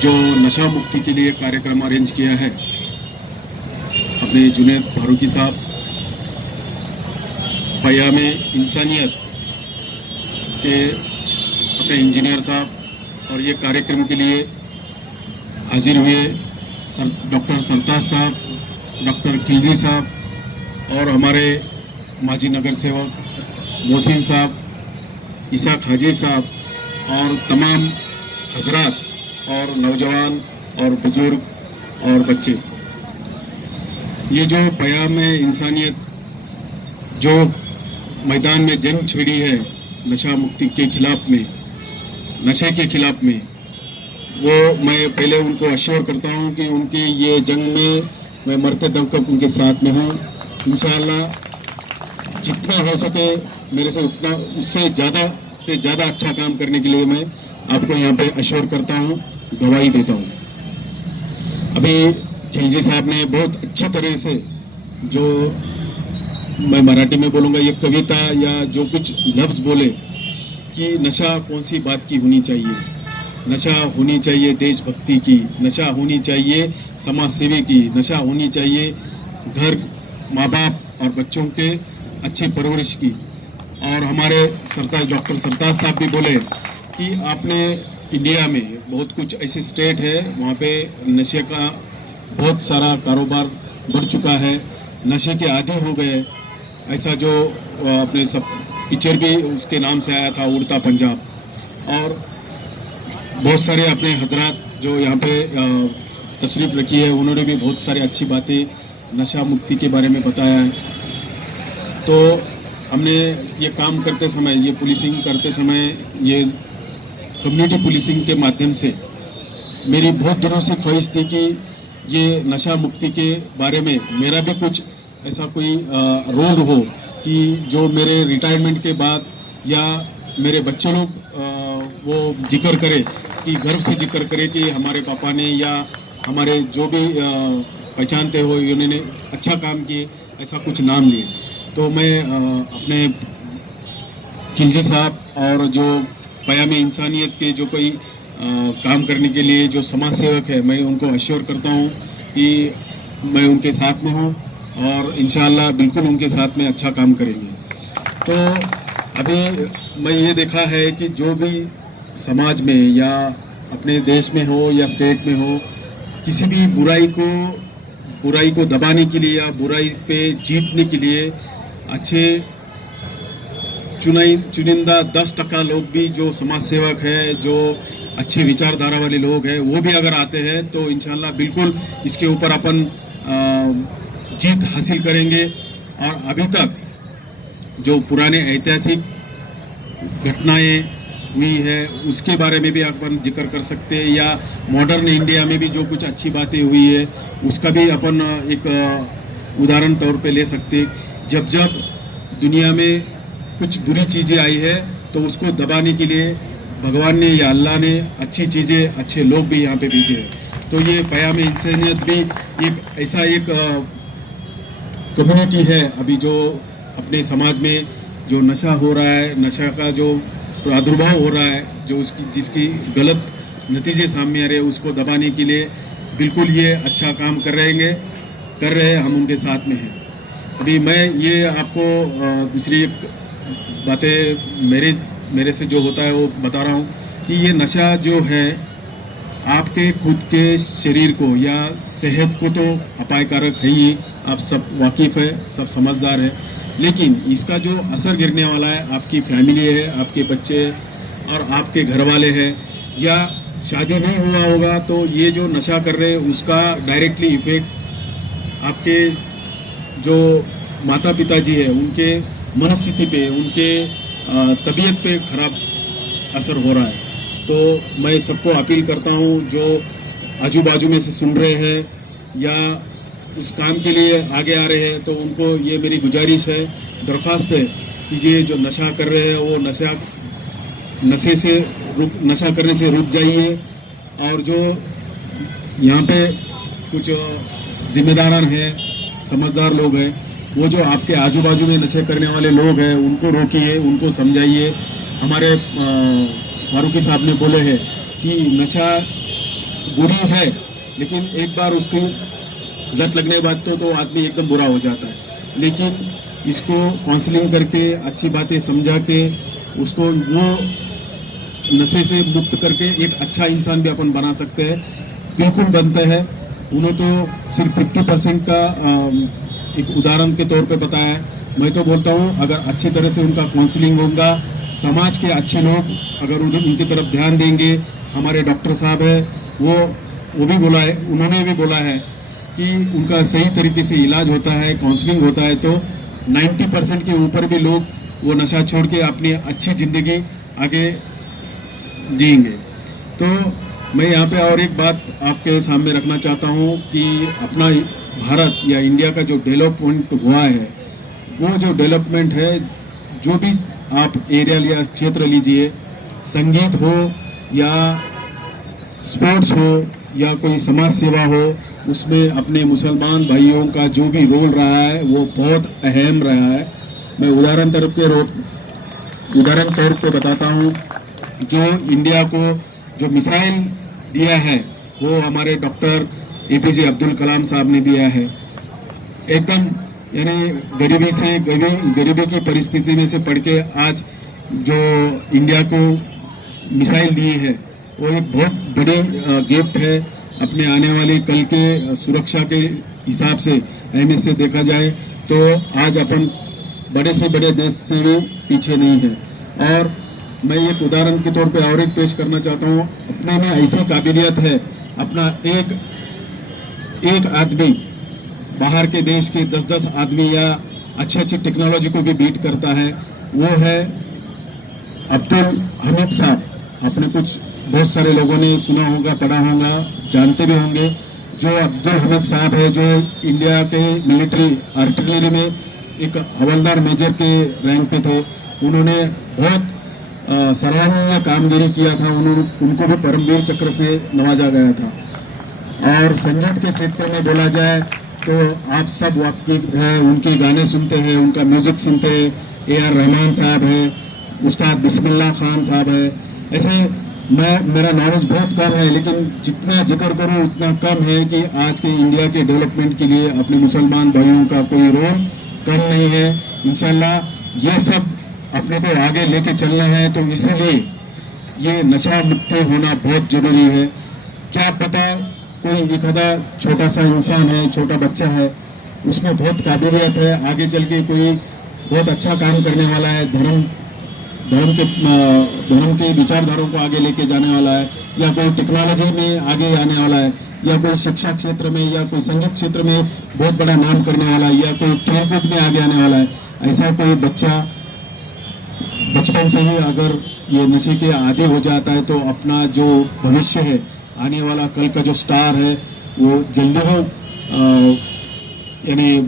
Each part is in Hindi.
जो नशा मुक्ति के लिए कार्यक्रम अरेंज किया है अपने जुनेद फारूकी साहब, पयाम इंसानियत के अपने इंजीनियर साहब, और ये कार्यक्रम के लिए हाजिर हुए डॉक्टर सरताज साहब, डॉक्टर खिलजी साहब और हमारे माजी नगर सेवक मोहसिन साहब, इसाक हाजी साहब और तमाम हजरात और नौजवान और बुजुर्ग और बच्चे। ये जो पयाम इंसानियत जो मैदान में जंग छेड़ी है नशा मुक्ति के खिलाफ में, नशे के खिलाफ में, वो मैं पहले उनको अश्योर करता हूँ कि उनकी ये जंग में मैं मरते दम तक उनके साथ में हूँ। इंशाअल्लाह जितना हो सके मेरे से उतना, उससे ज़्यादा अच्छा काम करने के लिए मैं आपको यहाँ पे अश्योर करता हूँ, गवाही देता हूँ। अभी खिलजी साहब ने बहुत अच्छी तरह से, जो मैं मराठी में बोलूँगा, ये कविता या जो कुछ लफ्ज़ बोले कि नशा कौन सी बात की होनी चाहिए, नशा होनी चाहिए देशभक्ति की, नशा होनी चाहिए समाज सेवी की, नशा होनी चाहिए घर, माँ बाप और बच्चों के अच्छी परवरिश की। और हमारे डॉक्टर सरताज साहब भी बोले कि आपने इंडिया में बहुत कुछ ऐसे स्टेट है वहाँ पे नशे का बहुत सारा कारोबार बढ़ चुका है, नशे के आदी हो गए। ऐसा जो अपने सब पिक्चर भी उसके नाम से आया था, उड़ता पंजाब, और बहुत सारे अपने हजरात जो यहाँ पे तशरीफ़ रखी है उन्होंने भी बहुत सारी अच्छी बातें नशा मुक्ति के बारे में बताया है। तो हमने ये काम करते समय, ये पुलिसिंग करते समय, ये कम्युनिटी पुलिसिंग के माध्यम से मेरी बहुत दिनों से ख्वाहिश थी कि ये नशा मुक्ति के बारे में मेरा भी कुछ ऐसा कोई रोल हो कि जो मेरे रिटायरमेंट के बाद या मेरे बच्चे लोग वो जिक्र करे, कि गर्व से जिक्र करे कि हमारे पापा ने या हमारे जो भी पहचानते हो उन्होंने अच्छा काम किए, ऐसा कुछ नाम लिए। तो मैं अपने खिलजी साहब और जो पयाम इंसानियत के जो कोई काम करने के लिए जो समाज सेवक है, मैं उनको अश्योर करता हूँ कि मैं उनके साथ में हूँ और इंशाअल्लाह बिल्कुल उनके साथ में अच्छा काम करेंगे। तो अभी मैं ये देखा है कि जो भी समाज में या अपने देश में हो या स्टेट में हो, किसी भी बुराई को दबाने के लिए या बुराई पे जीतने के लिए अच्छे चुनिंदा 10% लोग भी जो समाज सेवक है, जो अच्छे विचारधारा वाले लोग हैं, वो भी अगर आते हैं तो इंशाल्लाह बिल्कुल इसके ऊपर अपन जीत हासिल करेंगे। और अभी तक जो पुराने ऐतिहासिक घटनाएं हुई है उसके बारे में भी अपन जिक्र कर सकते हैं, या मॉडर्न इंडिया में भी जो कुछ अच्छी बातें हुई है उसका भी अपन एक उदाहरण तौर पे ले सकते। जब दुनिया में कुछ बुरी चीज़ें आई है तो उसको दबाने के लिए भगवान ने या अल्लाह ने अच्छी चीज़ें, अच्छे लोग भी यहाँ पे भेजे हैं। तो ये पयाम इंसानियत भी एक ऐसा एक कम्युनिटी है अभी जो अपने समाज में जो नशा हो रहा है, नशा का जो प्रादुर्भाव हो रहा है, जो जिसकी गलत नतीजे सामने आ रहे हैं, उसको दबाने के लिए बिल्कुल ये अच्छा काम कर रहे हैं, हम उनके साथ में हैं। अभी मैं ये आपको दूसरी बातें मेरे से जो होता है वो बता रहा हूँ कि ये नशा जो है आपके खुद के शरीर को या सेहत को तो अपायकारक है ही, आप सब वाकिफ़ है, सब समझदार है, लेकिन इसका जो असर गिरने वाला है आपकी फैमिली है, आपके बच्चे और आपके घर वाले हैं, या शादी नहीं हुआ होगा तो ये जो नशा कर रहे हैं उसका डायरेक्टली इफ़ेक्ट आपके जो माता पिताजी है उनके मनस्थिति पे, उनके तबीयत पे ख़राब असर हो रहा है। तो मैं सबको अपील करता हूँ जो आजू बाजू में से सुन रहे हैं या उस काम के लिए आगे आ रहे हैं, तो उनको ये मेरी गुजारिश है, दरख्वास्त है कि ये जो नशा कर रहे हैं वो नशा करने से रुक जाइए। और जो यहाँ पे कुछ जिम्मेदारान हैं, समझदार लोग हैं, वो जो आपके आजू बाजू में नशे करने वाले लोग हैं उनको रोकिए, उनको समझाइए। हमारे फारूकी साहब ने बोले हैं कि नशा बुरी है, लेकिन एक बार उसको लत लगने के बाद तो आदमी एकदम बुरा हो जाता है। लेकिन इसको काउंसलिंग करके अच्छी बातें समझा के उसको वो नशे से मुक्त करके एक अच्छा इंसान भी अपन बना सकते हैं, बिल्कुल बनते हैं। उन्होंने तो सिर्फ 50% का एक उदाहरण के तौर पे बताया है। मैं तो बोलता हूँ अगर अच्छी तरह से उनका काउंसलिंग होगा, समाज के अच्छे लोग अगर उनकी तरफ ध्यान देंगे, हमारे डॉक्टर साहब है वो भी बोला है, उन्होंने भी बोला है कि उनका सही तरीके से इलाज होता है, काउंसलिंग होता है तो 90% के ऊपर भी लोग वो नशा छोड़ के अपनी अच्छी ज़िंदगी आगे जिएंगे। तो मैं यहाँ पे और एक बात आपके सामने रखना चाहता हूँ कि अपना भारत या इंडिया का जो डेवलपमेंट हुआ है, वो जो डेवलपमेंट है, जो भी आप एरिया या क्षेत्र लीजिए, संगीत हो या स्पोर्ट्स हो या कोई समाज सेवा हो, उसमें अपने मुसलमान भाइयों का जो भी रोल रहा है वो बहुत अहम रहा है। मैं उदाहरण तौर पे बताता हूँ, जो इंडिया को जो मिसाइल दिया है वो हमारे डॉक्टर APJ अब्दुल कलाम साहब ने दिया है। एकदम यानी गरीबी की परिस्थिति में से पढ़ के आज जो इंडिया को मिसाइल दी है वो एक बहुत बड़ी गिफ्ट है। अपने आने वाली कल के सुरक्षा के हिसाब से अहमियत से देखा जाए तो आज अपन बड़े से बड़े देश से भी पीछे नहीं है। और मैं एक उदाहरण के तौर पे और एक पेश करना चाहता हूँ, अपने में ऐसी काबिलियत है, अपना एक आदमी बाहर के देश के 10-10 आदमी या अच्छी टेक्नोलॉजी को भी बीट करता है, वो है अब्दुल हमीद साहब। आपने बहुत सारे लोगों ने सुना होगा, पढ़ा होगा, जानते भी होंगे। जो अब्दुल हमीद साहब है, जो इंडिया के मिलिट्री आर्टिलरी में एक हवलदार मेजर के रैंक पे थे, उन्होंने बहुत सराहनीय कामगिरी किया था। उनको भी परमवीर चक्र से नवाजा गया था। और संगीत के क्षेत्र में बोला जाए तो आप सब उनके गाने सुनते हैं, उनका म्यूजिक सुनते हैं। AR रहमान साहब है, उस्ताद बिस्मिल्लाह खान साहब है। ऐसे मेरा नॉलेज बहुत कम है, लेकिन जितना जिक्र करूँ उतना कम है कि आज के इंडिया के डेवलपमेंट के लिए अपने मुसलमान भाइयों का कोई रोल कम नहीं है। इंशाल्लाह ये सब अपने को आगे लेके चलना है, तो इसलिए ये नशा मुक्ति होना बहुत जरूरी है। क्या पता कोई एक आधा छोटा सा इंसान है, छोटा बच्चा है, उसमें बहुत काबिलियत है, आगे चल के कोई बहुत अच्छा काम करने वाला है, धर्म के विचारधारों को आगे लेके जाने वाला है, या कोई टेक्नोलॉजी में आगे आने वाला है, या कोई शिक्षा क्षेत्र में या कोई संगीत क्षेत्र में बहुत बड़ा नाम करने वाला है, या कोई खेलकूद में आगे आने वाला है। ऐसा कोई बच्चा बचपन से ही अगर ये नशे के आदी हो जाता है तो अपना जो भविष्य है, आने वाला कल का जो स्टार है, वो जल्दी हो यानी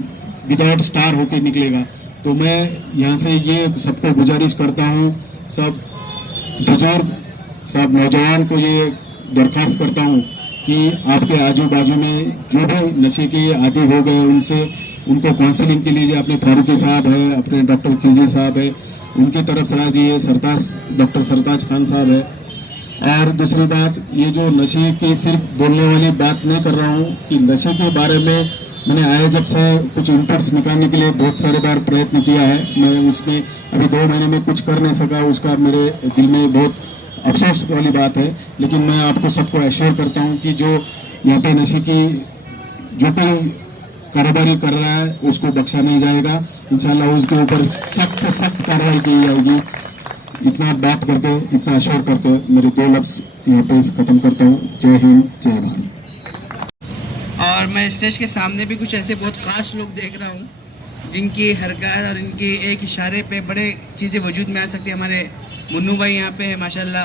विदाउट स्टार होके निकलेगा। तो मैं यहाँ से ये सबको गुजारिश करता हूँ, सब बुजुर्ग, सब नौजवान को ये दरख्वास्त करता हूँ कि आपके आजू बाजू में जो भी नशे के आदी हो गए उनको काउंसलिंग के लिए अपने फारूकी साहब है, अपने डॉक्टर खिलजी साहब है, उनकी तरफ सलाह दीजिए। डॉक्टर सरताज खान साहब है। और दूसरी बात, ये जो नशे की सिर्फ बोलने वाली बात नहीं कर रहा हूँ कि नशे के बारे में मैंने आए जब से कुछ इनपुट्स निकालने के लिए बहुत सारे बार प्रयत्न किया है। मैं उसमें अभी 2 महीने में कुछ कर नहीं सका, उसका मेरे दिल में बहुत अफसोस वाली बात है। लेकिन मैं आपको सबको एश्योर करता हूँ कि जो यहाँ पे नशे की जो कोई कारोबारी कर रहा है उसको बख्शा नहीं जाएगा। इंशाल्लाह उसके ऊपर सख्त कार्रवाई की जाएगी। इतना बात करके, इतना एश्योर करके मेरे 2 लफ्ज़ यहाँ पे ख़त्म करता हूँ। जय हिंद, जय भारत। और मैं स्टेज के सामने भी कुछ ऐसे बहुत ख़ास लोग देख रहा हूँ जिनकी हरकत और इनकी एक इशारे पे बड़े चीज़ें वजूद में आ सकती है। हमारे मुन्नू भाई यहाँ पे है माशाल्लाह,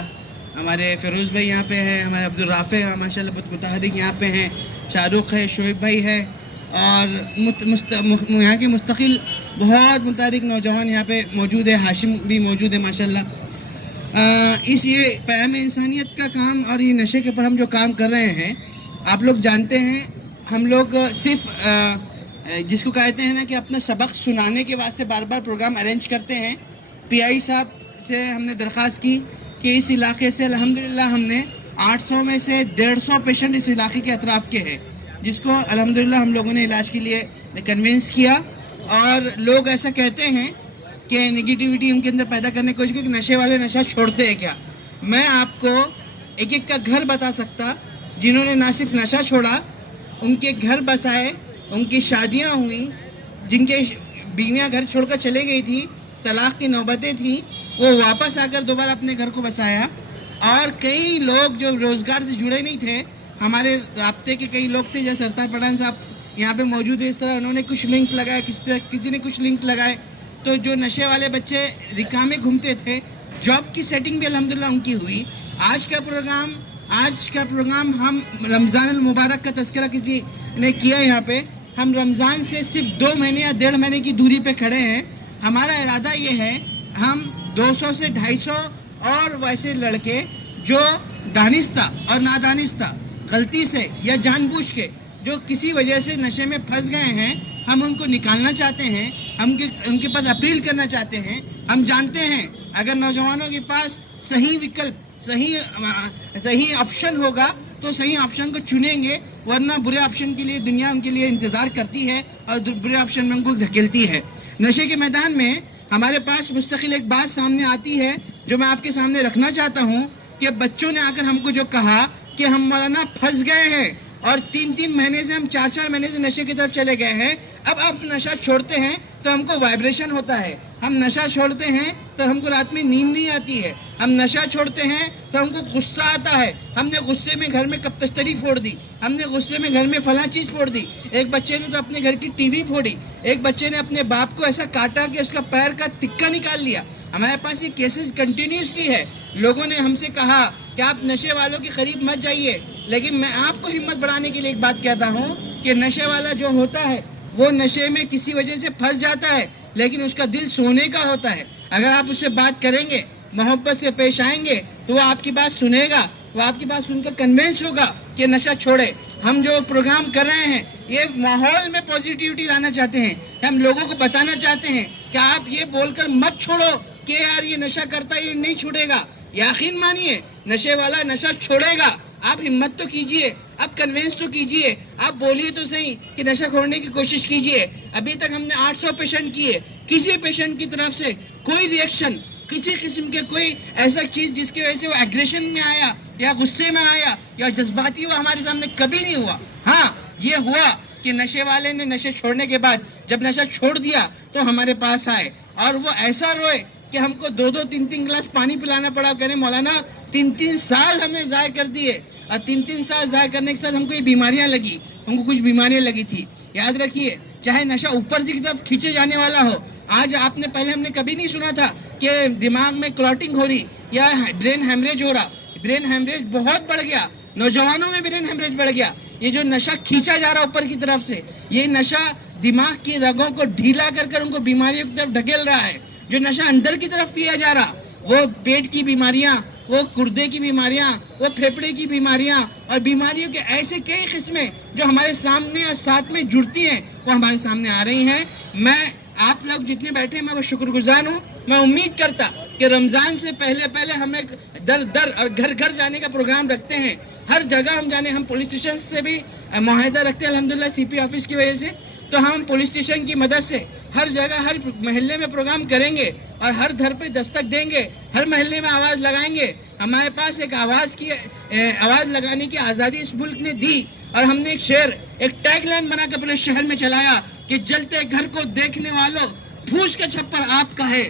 हमारे फिरोज़ भाई यहाँ पे हैं, हमारे अब्दुल राफ़े माशाल्लाह बहुत मुतहरिक यहाँ पे हैं, शाहरुख है, शोएब भाई है, और यहाँ के मुस्तकिल बहुत मुतहरिक नौजवान यहाँ पे मौजूद है। हाशिम भी मौजूद है माशाल्लाह। इस ये पैगाम इंसानियत का काम और ये नशे के ऊपर हम जो काम कर रहे हैं, आप लोग जानते हैं, हम लोग सिर्फ जिसको कहते हैं ना कि अपना सबक सुनाने के वास्ते बार बार प्रोग्राम अरेंज करते हैं। PI साहब से हमने दरख्वास्त की कि इस इलाके से अल्हम्दुलिल्लाह हमने 800 में से 150 पेशेंट इस इलाके के अतराफ़ के हैं, जिसको अल्हम्दुलिल्लाह हम लोगों ने इलाज के लिए कन्विंस किया। और लोग ऐसा कहते हैं कि नेगेटिविटी उनके अंदर पैदा करने की कोशिश की कि नशे वाले नशा छोड़ते हैं क्या। मैं आपको एक एक का घर बता सकता जिन्होंने ना सिर्फ नशा छोड़ा, उनके घर बसाए, उनकी शादियां हुई, जिनके बीवियां घर छोड़कर चले गई थी, तलाक की नौबतें थी, वो वापस आकर दोबारा अपने घर को बसाया। और कई लोग जो रोज़गार से जुड़े नहीं थे, हमारे राब्ते के कई लोग थे, जैसे सरताज पठान साहब यहाँ पे मौजूद है, इस तरह उन्होंने कुछ लिंक्स लगाए, किसी ने कुछ लिंक्स लगाए। तो जो नशे वाले बच्चे रिक्शा में घूमते थे, जॉब की सेटिंग भी अल्हम्दुलिल्लाह उनकी हुई। आज का प्रोग्राम हम रमज़ान अल मुबारक का तज़किरा किसी ने किया यहाँ पे। हम रमज़ान से सिर्फ 2 महीने या 1.5 महीने की दूरी पे खड़े हैं। हमारा इरादा ये है, हम 200 से 250 और वैसे लड़के जो दानिस्ता और नादानिस्ता, गलती से या जानबूझ के जो किसी वजह से नशे में फंस गए हैं, हम उनको निकालना चाहते हैं। हम उनके पास अपील करना चाहते हैं। हम जानते हैं अगर नौजवानों के पास सही विकल्प, सही ऑप्शन होगा तो सही ऑप्शन को चुनेंगे, वरना बुरे ऑप्शन के लिए दुनिया उनके लिए इंतज़ार करती है और बुरे ऑप्शन में उनको धकेलती है। नशे के मैदान में हमारे पास मुस्तकिल एक बात सामने आती है जो मैं आपके सामने रखना चाहता हूँ कि बच्चों ने आकर हमको जो कहा कि हम मौलाना फंस गए हैं और 3-3 महीने से, हम 4-4 महीने से नशे की तरफ चले गए हैं। अब आप नशा छोड़ते हैं तो हमको वाइब्रेशन होता है, हम नशा छोड़ते हैं तो हमको रात में नींद नहीं आती है, हम नशा छोड़ते हैं तो हमको गुस्सा आता है, हमने गुस्से में घर में कब तश्तरी फोड़ दी, हमने गुस्से में घर में फला चीज़ फोड़ दी। एक बच्चे ने तो अपने घर की टीवी फोड़ी, एक बच्चे ने अपने बाप को ऐसा काटा कि उसका पैर का तिक्का निकाल लिया। हमारे पास ये केसेस कंटिन्यूसली है। लोगों ने हमसे कहा कि आप नशे वालों के करीब मत जाइए, लेकिन मैं आपको हिम्मत बढ़ाने के लिए एक बात कहता हूँ कि नशे वाला जो होता है वो नशे में किसी वजह से फंस जाता है, लेकिन उसका दिल सोने का होता है। अगर आप उससे बात करेंगे, मोहब्बत से पेश आएंगे, तो वो आपकी बात सुनेगा, वो आपकी बात सुनकर कन्विंस होगा कि नशा छोड़े। हम जो प्रोग्राम कर रहे हैं, ये माहौल में पॉजिटिविटी लाना चाहते हैं। हम लोगों को बताना चाहते हैं कि आप ये बोलकर मत छोड़ो कि यार ये नशा करता है, ये नहीं छूटेगा। यकीन मानिए, नशे वाला नशा छोड़ेगा। आप हिम्मत तो कीजिए, आप कन्विंस तो कीजिए, आप बोलिए तो सही कि नशा छोड़ने की कोशिश कीजिए। अभी तक हमने 800 पेशेंट किए, किसी पेशेंट की तरफ से कोई रिएक्शन, किसी किस्म के कोई ऐसा चीज़ जिसकी वजह से वो एग्रेशन में आया या गुस्से में आया या जज्बाती हुआ, हमारे सामने कभी नहीं हुआ। हाँ, ये हुआ कि नशे वाले ने नशे छोड़ने के बाद जब नशा छोड़ दिया तो हमारे पास आए और वो ऐसा रोए कि हमको 2-2, 3-3 गिलास पानी पिलाना पड़ा। कह मौलाना 3-3 साल हमने ज़ाय कर दिए और 3-3 साल ज़ाय करने के साथ हमको ये बीमारियां लगी, हमको कुछ बीमारियां लगी थी। याद रखिए, चाहे नशा ऊपर की तरफ खींचे जाने वाला हो, आज आपने पहले हमने कभी नहीं सुना था कि दिमाग में क्लॉटिंग हो रही या ब्रेन हेमरेज हो रहा। ब्रेन हेमरेज बहुत बढ़ गया, नौजवानों में ब्रेन हेमरेज बढ़ गया। ये जो नशा खींचा जा रहा ऊपर की तरफ से, ये नशा दिमाग की रगों को ढीला कर उनको बीमारियों की तरफ ढकेल रहा है। जो नशा अंदर की तरफ किया जा रहा, वो पेट की बीमारियां, वो गुर्दे की बीमारियां, वो फेफड़े की बीमारियां और बीमारियों के ऐसे कई किस्में जो हमारे सामने और साथ में जुड़ती हैं, वो हमारे सामने आ रही हैं। मैं, आप लोग जितने बैठे हैं, मैं वो शुक्रगुजार हूँ। मैं उम्मीद करता कि रमज़ान से पहले हम एक दर और घर जाने का प्रोग्राम रखते हैं। हर जगह हम जाने, हम पुलिस स्टेशन से भी मुआहदा रखते हैं अल्हम्दुलिल्लाह, CP ऑफिस की वजह से। तो हम पुलिस स्टेशन की मदद से हर जगह, हर महल्ले में प्रोग्राम करेंगे और हर घर पे दस्तक देंगे, हर महल्ले में आवाज़ लगाएंगे। हमारे पास एक आवाज़ लगाने की आज़ादी इस मुल्क ने दी और हमने एक शेर, एक टैगलाइन बनाकर अपने शहर में चलाया कि जलते घर को देखने वालों फूस के छप्पर आपका है।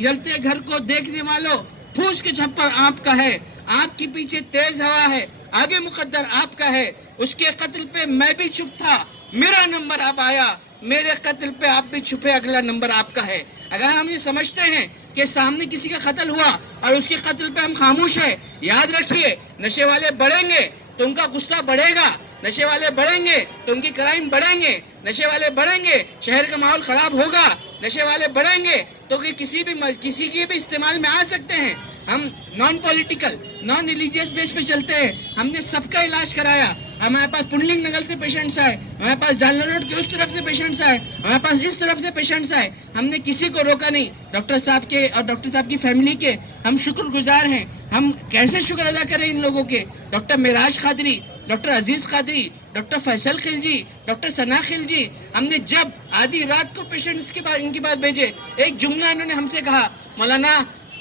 जलते घर को देखने वालों फूस के छप्पर आपका है। आग के पीछे तेज हवा है, आगे मुकद्दर आपका है। उसके कत्ल पे मैं भी चुप था, मेरा नंबर अब आया। मेरे कत्ल पे आप भी छुपे, अगला नंबर आपका है। अगर हम ये समझते हैं कि सामने किसी का कत्ल हुआ और उसके कत्ल पे हम खामोश है, याद रखिए, नशे वाले बढ़ेंगे तो उनका गुस्सा बढ़ेगा, नशे वाले बढ़ेंगे तो उनकी क्राइम बढ़ेंगे, नशे वाले बढ़ेंगे शहर का माहौल खराब होगा, नशे वाले बढ़ेंगे तो किसी के भी इस्तेमाल में आ सकते हैं। हम non political, non religious base पे चलते हैं। हमने सबका इलाज कराया। हमारे पास पुंडलिक नगर से पेशेंट्स आए, हमारे पास जालना रोड की उस तरफ से पेशेंट्स आए, हमारे पास इस तरफ से पेशेंट्स आए। हमने किसी को रोका नहीं। डॉक्टर साहब के और डॉक्टर साहब की फैमिली के हम शुक्रगुजार हैं। हम कैसे शुक्र अदा करें इन लोगों के, डॉक्टर मिराज कादरी, डॉक्टर अजीज कादरी, डॉक्टर फैसल खिलजी, डॉक्टर सना खिलजी। हमने जब आधी रात को पेशेंट्स के बाद इनकी बात भेजे, एक जुमला इन्होंने हमसे कहा, मौलाना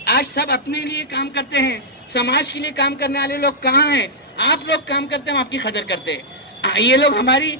आज सब अपने लिए काम करते हैं, समाज के लिए काम करने वाले लोग कहाँ हैं? आप लोग काम करते हैं, हम आपकी कदर करते हैं। ये लोग हमारी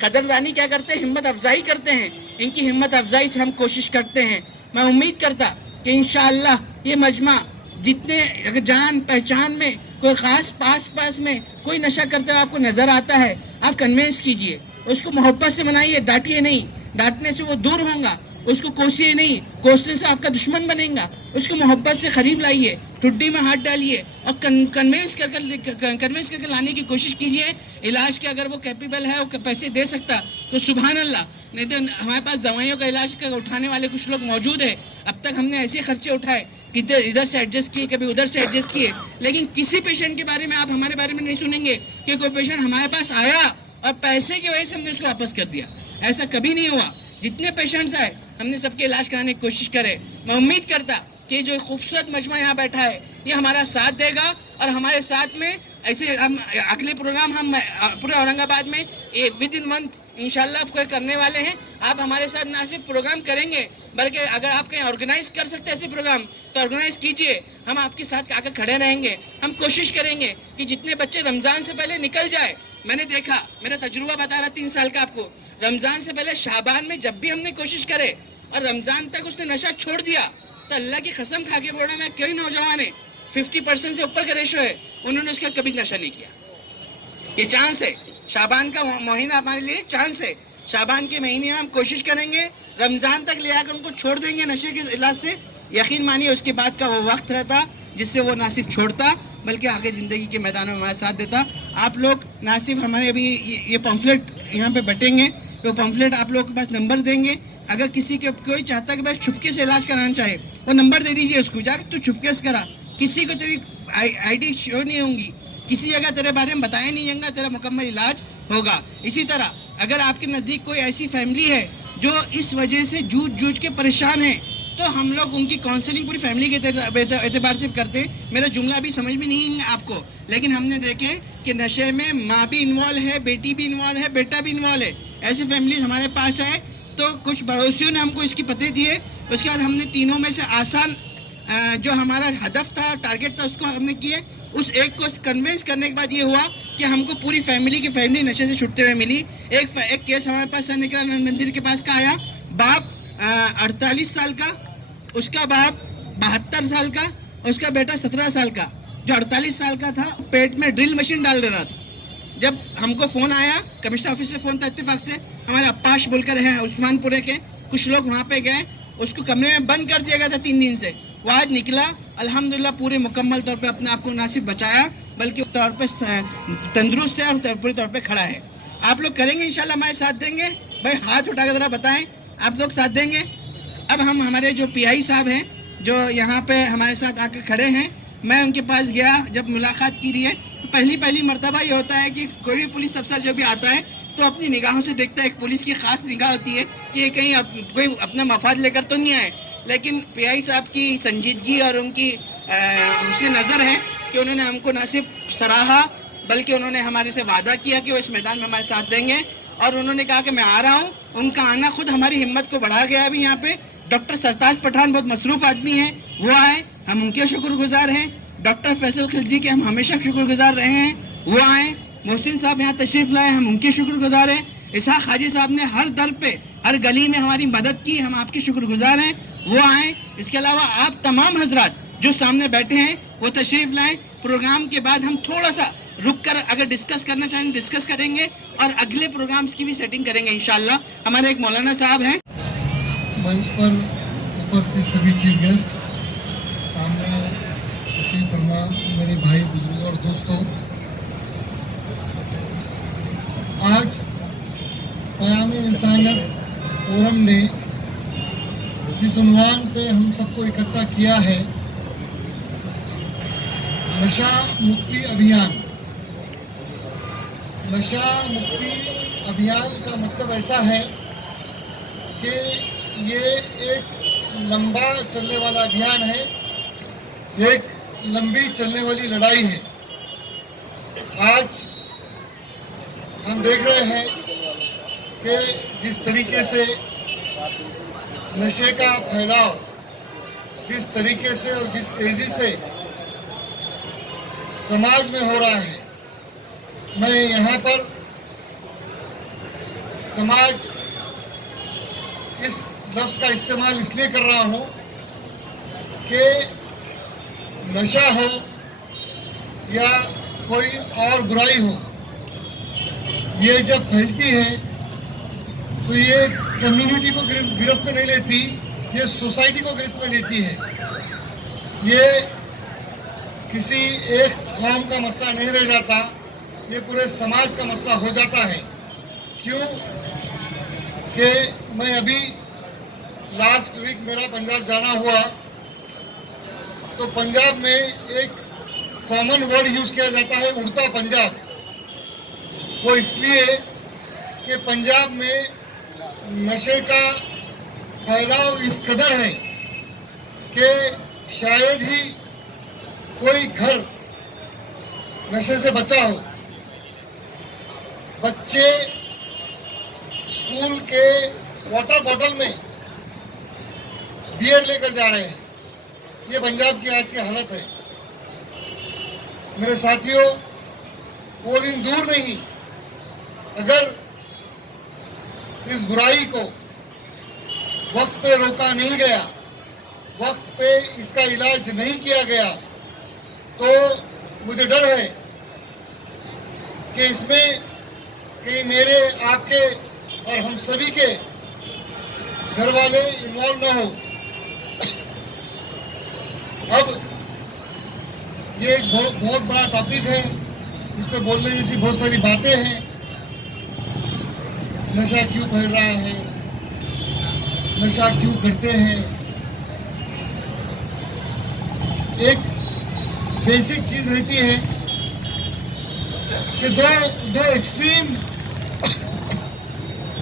कदरदानी क्या करते हैं? हिम्मत अफजाई करते हैं। इनकी हिम्मत अफजाई से हम कोशिश करते हैं। मैं उम्मीद करता कि इंशाअल्लाह ये मजमा जितने अगर जान पहचान में कोई ख़ास पास में कोई नशा करते हुए आपको नज़र आता है, आप कन्वेंस कीजिए, उसको मोहब्बत से मनाइए, डांटिए नहीं, डांटने से वो दूर होगा। उसको कोसिए नहीं, कोसने से आपका दुश्मन बनेगा। उसको मोहब्बत से करीब लाइए, ठुड्डी में हाथ डालिए और कन्वेंस करके लाने की कोशिश कीजिए। इलाज के अगर वो कैपेबल है, वो पैसे दे सकता तो सुभान अल्लाह, नहीं तो हमारे पास दवाइयों का इलाज का उठाने वाले कुछ लोग मौजूद है। अब तक हमने ऐसे खर्चे उठाए, इधर से एडजस्ट किए, कभी उधर से एडजस्ट किए, लेकिन किसी पेशेंट के बारे में आप हमारे बारे में नहीं सुनेंगे कि कोई पेशेंट हमारे पास आया और पैसे की वजह से हमने उसको वापस कर दिया। ऐसा कभी नहीं हुआ। जितने पेशेंट्स आए हमने सबके इलाज कराने की कोशिश करे। मैं उम्मीद करता कि जो खूबसूरत मजमा यहाँ बैठा है ये हमारा साथ देगा और हमारे साथ में ऐसे हम अगले प्रोग्राम हम पूरे औरंगाबाद में विद इन मंथ इंशाल्लाह करने वाले हैं। आप हमारे साथ ना सिर्फ प्रोग्राम करेंगे बल्कि अगर आप कहीं ऑर्गेनाइज कर सकते हैं ऐसे प्रोग्राम तो ऑर्गेनाइज कीजिए, हम आपके साथ आकर खड़े रहेंगे। हम कोशिश करेंगे कि जितने बच्चे रमज़ान से पहले निकल जाए। मैंने देखा, मेरा तजुर्बा बता रहा 3 साल का आपको, रमज़ान से पहले शाबान में जब भी हमने कोशिश करे और रमज़ान तक उसने नशा छोड़ दिया तो अल्लाह की कसम खा के बोल रहा मैं, कोई नौजवान है 50% से ऊपर का रेशो है, उन्होंने उसका कभी नशा नहीं किया। ये चांस है, शाबान का महीना हमारे लिए चांस है। शाबान के महीने में हम कोशिश करेंगे, रमज़ान तक ले आकर उनको छोड़ देंगे नशे के इलाज से। यकीन मानिए उसके बाद का वो वक्त रहता जिससे वो ना सिर्फ छोड़ता बल्कि आगे ज़िंदगी के मैदान में हमारे साथ देता। आप लोग ना सिर्फ हमारे अभी ये पम्फलेट यहाँ पे बटेंगे, वो पम्फलेट आप लोग के पास नंबर देंगे। अगर किसी के कोई चाहता है कि बस छुपके से इलाज कराना चाहे, वो नंबर दे दीजिए उसको, जाकर तू छुपके से करा, किसी को तेरी आईडी शो नहीं होंगी, किसी जगह तेरे बारे में बताया नहीं जाएगा, तेरा मुकम्मल इलाज होगा। इसी तरह अगर आपके नज़दीक कोई ऐसी फैमिली है जो इस वजह से जूझ के परेशान है तो हम लोग उनकी काउंसलिंग पूरी फैमिली के एतबार से करते हैं। मेरा जुमला भी समझ में नहीं है आपको, लेकिन हमने देखे कि नशे में माँ भी इन्वॉल्व है, बेटी भी इन्वॉल्व है, बेटा भी इन्वॉल्व है। ऐसी फैमिली हमारे पास है तो कुछ पड़ोसियों ने हमको इसकी पते दिए। उसके बाद हमने तीनों में से आसान जो हमारा हदफ था, टारगेट था, उसको हमने किए। उस एक को कन्विंस करने के बाद ये हुआ कि हमको पूरी फैमिली नशे से छुटते हुए मिली। एक केस हमारे पास निकला, नंद मंदिर के पास का आया। बाप 48 साल का, उसका बाप 72 साल का, उसका बेटा 17 साल का। जो 48 साल का था पेट में ड्रिल मशीन डाल दे रहा था। जब हमको फ़ोन आया, कमिश्नर ऑफिस से फ़ोन था, इत्तेफाक से हमारे अब्बास बोलकर हैं उस्मानपुरे के, कुछ लोग वहाँ पे गए, उसको कमरे में बंद कर दिया गया था 3 दिन से। वो आज निकला, अल्हम्दुलिल्लाह पूरे मुकम्मल तौर पे अपने आप को ना सिर्फ बचाया बल्कि तौर पे तंदुरुस्त है और पूरे तौर पे खड़ा है। आप लोग करेंगे इंशाल्लाह, हमारे साथ देंगे? भाई हाथ उठा कर ज़रा बताएं, आप लोग साथ देंगे? अब हम हमारे जो पीआई साहब हैं जो यहाँ पे हमारे साथ आकर खड़े हैं, मैं उनके पास गया, जब मुलाकात की रही है तो पहली मर्तबा ये होता है कि कोई भी पुलिस अफसर जो भी आता है तो अपनी निगाहों से देखता है। एक पुलिस की ख़ास निगाह होती है कि कहीं कोई अपना मफाद लेकर तो नहीं आए, लेकिन पीआई साहब की संजीदगी और उनकी उनसे नज़र है कि उन्होंने हमको न सिर्फ सराहा बल्कि उन्होंने हमारे से वादा किया कि वो इस मैदान में हमारे साथ देंगे और उन्होंने कहा कि मैं आ रहा हूँ। उनका आना खुद हमारी हिम्मत को बढ़ा गया। अभी यहाँ पे डॉक्टर सरताज पठान बहुत मसरूफ़ आदमी हैं, वो आए, हम उनके शुक्रगुजार हैं। डॉक्टर फैसल खिलजी के हम हमेशा शुक्रगुजार रहे हैं, वो आए। मोहसिन साहब यहाँ तशरीफ़ लाए, हम उनके शुक्रगुजार हैं। इसहाक़ हाजी साहब ने हर दर पे हर गली में हमारी मदद की, हम आपके शुक्रगुजार हैं, वो आए। इसके अलावा आप तमाम हजरात जो सामने बैठे हैं वो तशरीफ़ लाएँ। प्रोग्राम के बाद हम थोड़ा सा रुक कर अगर डिस्कस करना चाहें डिस्कस करेंगे और अगले प्रोग्राम्स की भी सेटिंग करेंगे इंशाल्लाह। हमारे एक मौलाना साहब हैं। मंच पर उपस्थित सभी चीफ गेस्ट, सामने तशरीफ फरमा मेरे भाई बुजुर्ग और दोस्तों, आज क़याम-ए इंसानियत फोरम ने जिस उन्वान पे हम सबको इकट्ठा किया है, नशा मुक्ति अभियान। नशा मुक्ति अभियान का मतलब ऐसा है कि ये एक लंबा चलने वाला अभियान है। एक लंबी चलने वाली लड़ाई है। आज हम देख रहे हैं कि जिस तरीके से नशे का फैलाव, जिस तरीके से और जिस तेजी से समाज में हो रहा है, मैं यहाँ पर समाज इस लफ्ज़ का इस्तेमाल इसलिए कर रहा हूँ कि नशा हो या कोई और बुराई हो, ये जब फैलती है तो ये कम्युनिटी को गिरफ्त में नहीं लेती, ये सोसाइटी को गिरफ्त में लेती है। ये किसी एक कौम का मसला नहीं रह जाता, ये पूरे समाज का मसला हो जाता है। क्यों कि मैं अभी लास्ट वीक मेरा पंजाब जाना हुआ, तो पंजाब में एक कॉमन वर्ड यूज किया जाता है, उड़ता पंजाब। वो इसलिए कि पंजाब में नशे का फैलाव इस कदर है कि शायद ही कोई घर नशे से बचा हो। बच्चे स्कूल के वाटर बॉटल में बियर लेकर जा रहे हैं। ये पंजाब की आज की हालत है। मेरे साथियों, वो दिन दूर नहीं, अगर इस बुराई को वक्त पे रोका नहीं गया, वक्त पे इसका इलाज नहीं किया गया, तो मुझे डर है कि इसमें कहीं मेरे, आपके और हम सभी के घर वाले इन्वॉल्व न हो। अब ये एक बहुत बड़ा टॉपिक है, इस पर बोलने जैसी बहुत सारी बातें हैं। नशा क्यों फैल रहा है, नशा क्यों करते हैं। एक बेसिक चीज रहती है कि दो एक्सट्रीम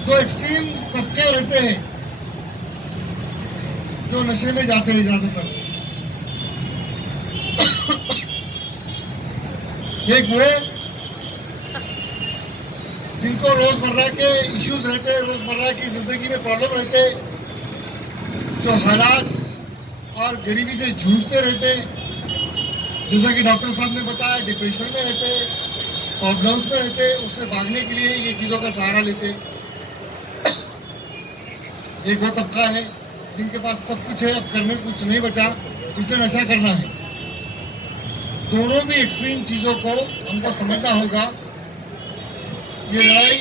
तबके रहते हैं जो नशे में जाते हैं ज्यादातर। एक वो जिनको रोजमर्रा के इश्यूज रहते हैं, रोजमर्रा की जिंदगी में प्रॉब्लम रहते हैं, जो हालात और गरीबी से जूझते रहते हैं, जैसा कि डॉक्टर साहब ने बताया, डिप्रेशन में रहते हैं, प्रॉब्लम्स में रहते हैं, उससे भागने के लिए ये चीज़ों का सहारा लेते हैं। एक वो तबका है जिनके पास सब कुछ है, अब करने को कुछ नहीं बचा, इसलिए नशा करना है। दोनों भी एक्सट्रीम चीज़ों को हमको समझना होगा। ये लड़ाई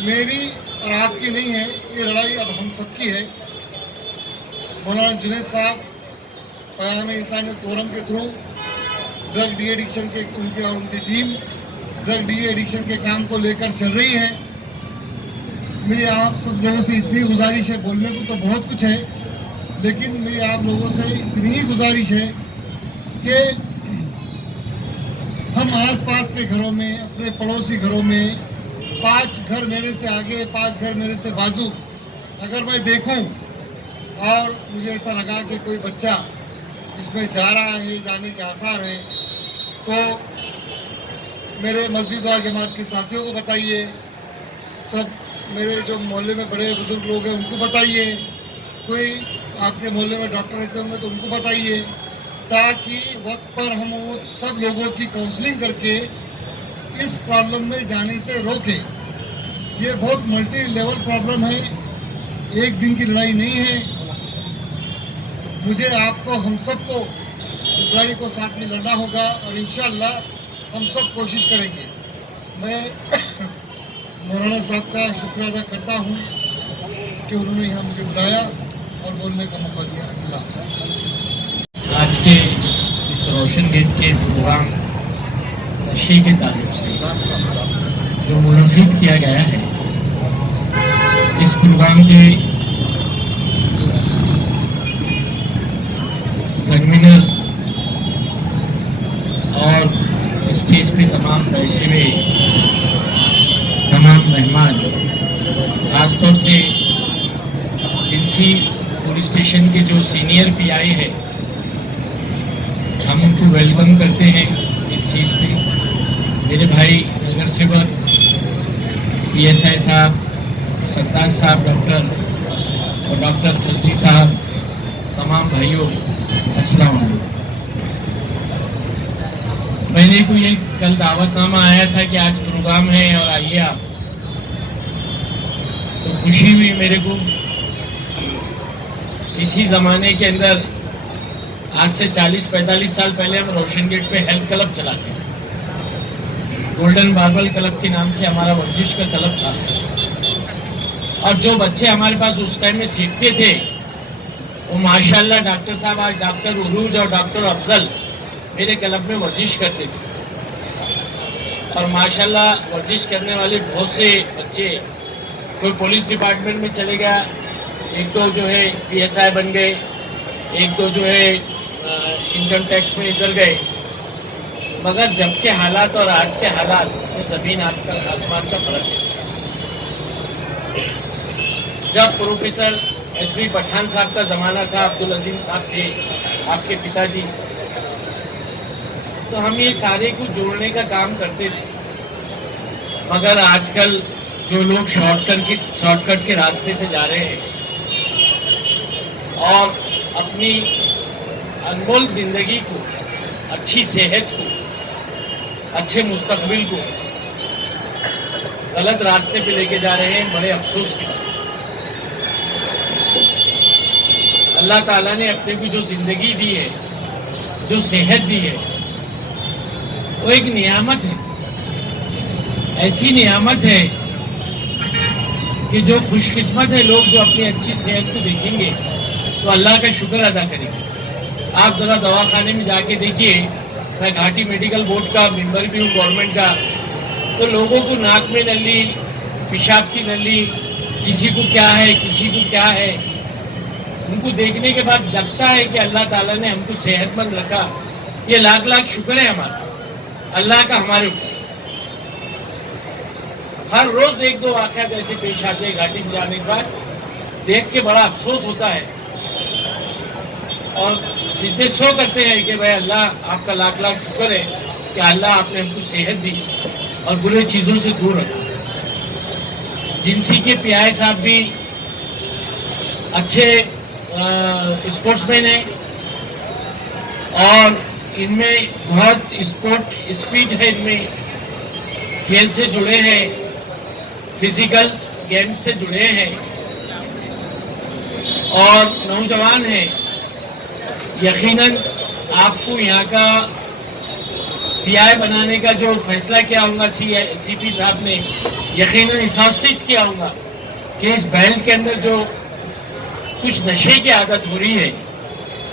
मेरी और आपकी नहीं है, ये लड़ाई अब हम सबकी है। मौलाना जुनैद साहब पैगाम इंसानियत फोरम के थ्रू ड्रग डी एडिक्शन के उनके और उनकी टीम ड्रग डी एडिक्शन के काम को लेकर चल रही है। मेरी आप सब लोगों से इतनी गुजारिश है, बोलने को तो बहुत कुछ है, लेकिन मेरी आप लोगों से इतनी ही गुजारिश है कि हम आसपास के घरों में, अपने पड़ोसी घरों में, 5 घर मेरे से आगे, 5 घर मेरे से बाजू, अगर मैं देखूं और मुझे ऐसा लगा कि कोई बच्चा इसमें जा रहा है, जाने के आसार हैं, तो मेरे मस्जिद व जमात के साथियों को बताइए, सब मेरे जो मोहल्ले में बड़े बुजुर्ग लोग हैं उनको बताइए, कोई आपके मोहल्ले में डॉक्टर रहते होंगे तो उनको बताइए, ताकि वक्त पर हम वो सब लोगों की काउंसलिंग करके इस प्रॉब्लम में जाने से रोकें। ये बहुत मल्टी लेवल प्रॉब्लम है, एक दिन की लड़ाई नहीं है। मुझे, आपको, हम सबको इस लड़ाई को साथ में लड़ना होगा और इंशाअल्लाह हम सब कोशिश करेंगे। मैं मौलाना साहब का शुक्र अदा करता हूँ कि उन्होंने यहाँ मुझे बुलाया और बोलने का मौका दिया। अल्लाह हाफ़िज़। आज के इस रोशन गेट के प्रोग्राम नशे के ताल्लुक से जो मुनक़िद किया गया है, इस प्रोग्राम के कन्वीनर और स्टेज पे तमाम बैठे हुए तमाम मेहमान, खासतौर से जिनसी पुलिस स्टेशन के जो सीनियर पीआई है हम उनको वेलकम करते हैं इस चीज़ पे। मेरे भाई नगर सेवक PSI साहब, सरताज साहब डॉक्टर और डॉक्टर खलजी साहब, तमाम भाइयों अस्सलाम वालेकुम। मैंने को ये कल दावतनामा आया था कि आज प्रोग्राम है और आइए आप, तो खुशी हुई मेरे को। इसी ज़माने के अंदर आज से 40-45 साल पहले हम रोशन गेट पे हेल्थ क्लब चलाते हैं। गोल्डन बार्बल क्लब के नाम से हमारा वर्जिश का क्लब था। और जो बच्चे हमारे पास उस टाइम में सीखते थे वो माशाल्लाह डॉक्टर साहब आज डॉक्टर उरूज और डॉक्टर अफजल मेरे क्लब में वर्जिश करते थे। और माशाल्लाह वर्जिश करने वाले बहुत से बच्चे, कोई पुलिस डिपार्टमेंट में चले गया, एक दो जो है PSI बन गए, एक दो जो है इनकम टैक्स में इधर गए। मगर जब के हालात और आज के हालात में ज़मीन आसमान का फर्क है। जब प्रोफेसर SV पठान साहब का ज़माना था, अब्दुल अजीम साहब थे आपके पिताजी, तो हम ये सारे को जोड़ने का काम करते थे। मगर आजकल जो लोग शॉर्टकट के रास्ते से जा रहे हैं और अपनी अनमोल ज़िंदगी को, अच्छी सेहत को, अच्छे मुस्तकबिल को गलत रास्ते पे लेके जा रहे हैं, बड़े अफसोस की बात। अल्लाह ताला ने अपने को जो ज़िंदगी दी है, जो सेहत दी है, वो एक नियामत है। ऐसी नियामत है कि जो खुशकिस्मत है लोग जो अपनी अच्छी सेहत को देखेंगे तो अल्लाह का शुक्र अदा करेंगे। आप ज़रा दवाखाने में जाके देखिए, मैं घाटी मेडिकल बोर्ड का मेंबर भी हूँ गवर्नमेंट का, तो लोगों को नाक में नली, पेशाब की नली, किसी को क्या है किसी को क्या है, उनको देखने के बाद लगता है कि अल्लाह ताला ने हमको सेहतमंद रखा। ये लाख लाख शुक्र है हमारा, अल्लाह का हमारे ऊपर। हर रोज एक दो वाक़यात ऐसे पेश आते हैं घाटी में जाने के बाद, देख के बड़ा अफसोस होता है और सीधे सो करते हैं कि भाई अल्लाह आपका लाख लाख शुक्र है कि अल्लाह आपने हमको सेहत दी और बुरे चीज़ों से दूर रखा। जिनसी के PI साहब भी अच्छे स्पोर्ट्समैन हैं और इनमें बहुत स्पोर्ट स्पीड है, इनमें खेल से जुड़े हैं, फिजिकल गेम्स से जुड़े हैं और नौजवान हैं। यकीनन आपको यहाँ का PI बनाने का जो फैसला किया होगा CP साहब ने, यकीनन इस किया होगा कि इस बेल्ट के अंदर जो कुछ नशे की आदत हो रही है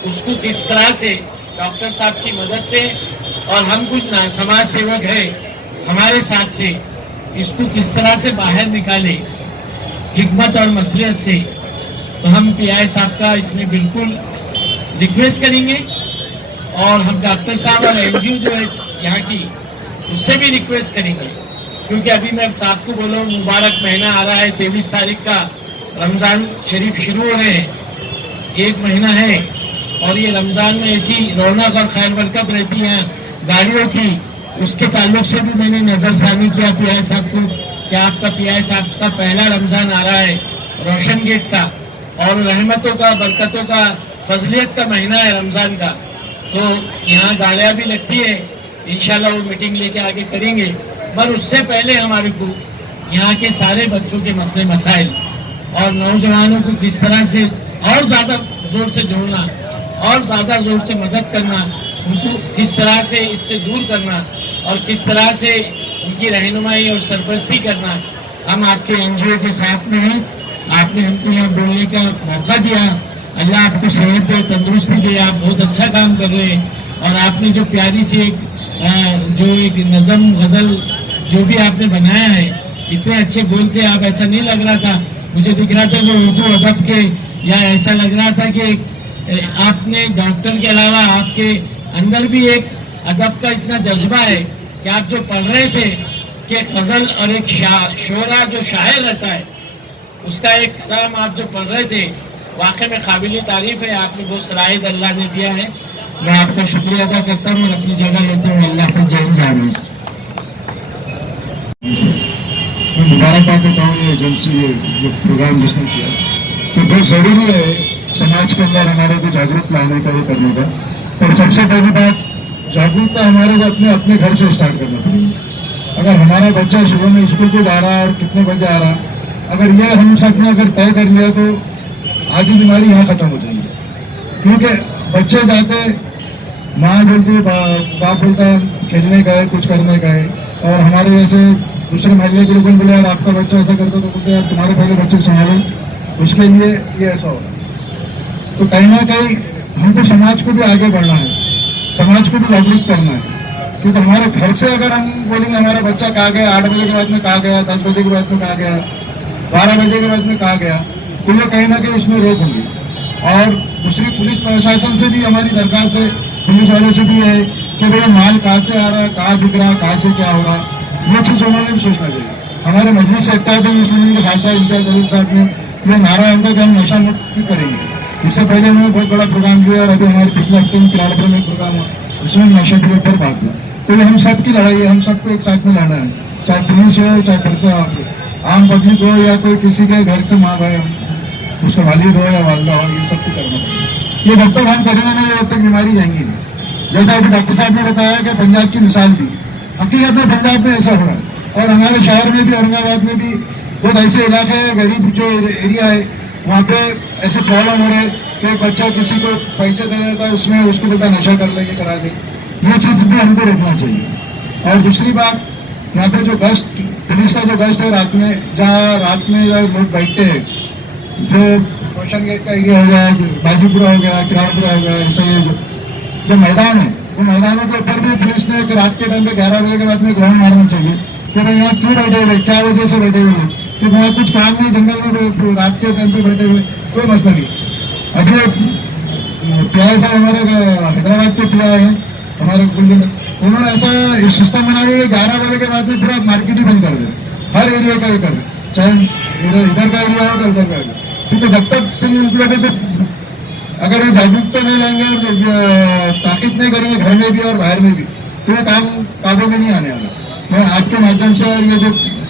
उसको किस तरह से डॉक्टर साहब की मदद से और हम कुछ समाज सेवक हैं हमारे साथ से इसको किस तरह से बाहर निकाले हिकमत और मसलियत से। तो हम PI साहब का इसमें बिल्कुल रिक्वेस्ट करेंगे और हम डॉक्टर साहब और NGO जो है यहाँ की उससे भी रिक्वेस्ट करेंगे, क्योंकि अभी मैं साहब को बोला हूँ मुबारक महीना आ रहा है, 23 तारीख का रमज़ान शरीफ शुरू हो रहे हैं, 1 महीना है और ये रमज़ान में ऐसी रौनक और खैर बरकत रहती है गाड़ियों की। उसके ताल्लुक से भी मैंने नज़रसानी किया PI साहब को कि आपका PI साहब का पहला रमज़ान आ रहा है रोशन गेट का और रहमतों का, बरकतों का, फजलियत का महीना है रमज़ान का, तो यहाँ गाड़ियाँ भी लगती है। इंशाल्लाह वो मीटिंग लेके आगे करेंगे, पर उससे पहले हमारे को यहाँ के सारे बच्चों के मसले मसाइल और नौजवानों को किस तरह से और ज़्यादा ज़ोर से जोड़ना और ज़्यादा ज़ोर से मदद करना, उनको किस तरह से इससे दूर करना और किस तरह से उनकी रहनुमाई और सरपरस्ती करना। हम आपके NGO के साथ में हैं, आपने हमको यहाँ बोलने का मौका दिया, अल्लाह आपको सेहत दे, तंदुरुस्ती दे, आप बहुत अच्छा काम कर रहे हैं। और आपने जो प्यारी सी एक नज़म गज़ल जो भी आपने बनाया है, इतने अच्छे बोलते आप, ऐसा नहीं लग रहा था, मुझे दिख रहा था कि उर्दू अदब के, या ऐसा लग रहा था कि आपने डॉक्टर के अलावा आपके अंदर भी एक अदब का इतना जज्बा है कि आप जो पढ़ रहे थे कि गज़ल और एक शोरा जो शायर रहता है उसका एक कलाम आप जो पढ़ रहे थे, वाकई में काबिल तारीफ है। आपने बहुत सलाहियत अल्लाह ने दिया है मैं आपका शुक्रिया अदा करता हूँ और अपनी जगह लेता हूँ। अल्लाह हाफिज़, जय हिंद, जय भारत। मैं मुबारकबाद देता हूँ ये एजेंसी, ये जो प्रोग्राम जिसने किया, तो बहुत ज़रूरी है समाज के अंदर हमारे को जागरूक लाने का, ये करने का। और सबसे पहली बात, जागरूकता हमारे को अपने अपने घर से स्टार्ट करना पड़ेगा। अगर हमारा बच्चा सुबह में स्कूल को जा रहा है और कितने बजे आ रहा है, अगर ये हम सब ने अगर तय कर लिया तो आधी बीमारी यहाँ खत्म हो जाएगी। क्योंकि बच्चे जाते, माँ बोलती है, बाप बोलता है खेलने का है, कुछ करने का है, और हमारे जैसे दूसरे महल्ले के लोगों ने बोले यार आपका बच्चा ऐसा करता, तो बोलते यार तुम्हारे पहले बच्चे को संभालो, उसके लिए ये ऐसा होगा। तो कहीं ना कहीं हमको समाज को भी आगे बढ़ना है, समाज को भी जागरूक करना है। क्योंकि हमारे घर से अगर हम बोलेंगे हमारा बच्चा कहाँ गया, 8 बजे के बाद में कहाँ गया, 10 बजे के बाद में कहाँ गया, 12 बजे के बाद में कहाँ गया, तो ये कहीं ना कहीं उसमें रोक होगी। और दूसरी पुलिस प्रशासन से भी हमारी दरखास्त है, पुलिस वालों से भी है कि भैया माल कहाँ से आ रहा है, कहाँ बिक रहा है, कहाँ से क्या हो रहा है, ये चीज़ उन्होंने भी सोचना चाहिए। हमारे मजलिस से इत्तेहाद मुस्लिमीन के खालसा इम्तियाज अली साहब ने ये नारा उनका कि हम नशा मुक्त भी करेंगे। इससे पहले उन्होंने बहुत बड़ा प्रोग्राम किया और अभी हमारे पिछले हफ्ते में किराड़पुर में प्रोग्राम हुआ, उसमें नशे के ऊपर बात हुआ। तो ये हम सब की लड़ाई है, हम सबको एक साथ में लड़ना है, चाहे पुलिस हो, चाहे पुलिस आम पब्लिक हो, या कोई किसी के घर से माँ भाई, उसका वालिद हो या वालदा हो, ये सब कुछ करना पड़ेगा। ये जब तक हम करेंगे नहीं, जब तक बीमारी जाएंगी नहीं। जैसा अभी डॉक्टर साहब ने बताया कि पंजाब की मिसाल दी, हकीकत में पंजाब में ऐसा हो रहा है, और हमारे शहर में भी, औरंगाबाद में भी बहुत ऐसे इलाके हैं, गरीब जो एरिया है, वहाँ पे ऐसे प्रॉब्लम हो रहे हैं कि एक बच्चा किसी को पैसे दे देता है, उसमें उसको बोलता नशा कर ले, ये करा ले। ये चीज़ भी हमको रोकना चाहिए। और दूसरी बात, यहाँ पे जो गश्त, पुलिस का जो गश्त है रात में, जहाँ रात में लोग बैठते हैं, जो रोशन गेट का एरिया हो गया, बाजीपुरा हो गया, किराड़पुरा हो गया, ऐसे जो मैदान है, वो मैदानों के ऊपर भी पुलिस ने रात के टाइम पे 11 बजे के बाद में ग्राउंड मारना चाहिए कि भाई यहाँ क्यों बैठे हुए, क्या वजह से बैठे हुए, क्योंकि वहाँ कुछ काम नहीं, जंगल में रात के टाइम पे बैठे हुए, कोई मसला नहीं। अभी पीआई साहब हमारे हैदराबाद के पीआई हैं हमारे कुल्लू में, उन्होंने ऐसा सिस्टम बना दिया 11 बजे के बाद में पूरा मार्केट ही बंद कर दे, हर एरिया का ये कर, चाहे इधर का एरिया हो, इधर का एरिया। क्योंकि जब तक तुम उनको अगर ये जागरूकता नहीं लाएंगे और ताकीद नहीं करेंगे घर में भी और बाहर में भी, तो ये काम काबू में नहीं आने वाला। मैं आपके माध्यम से और ये जो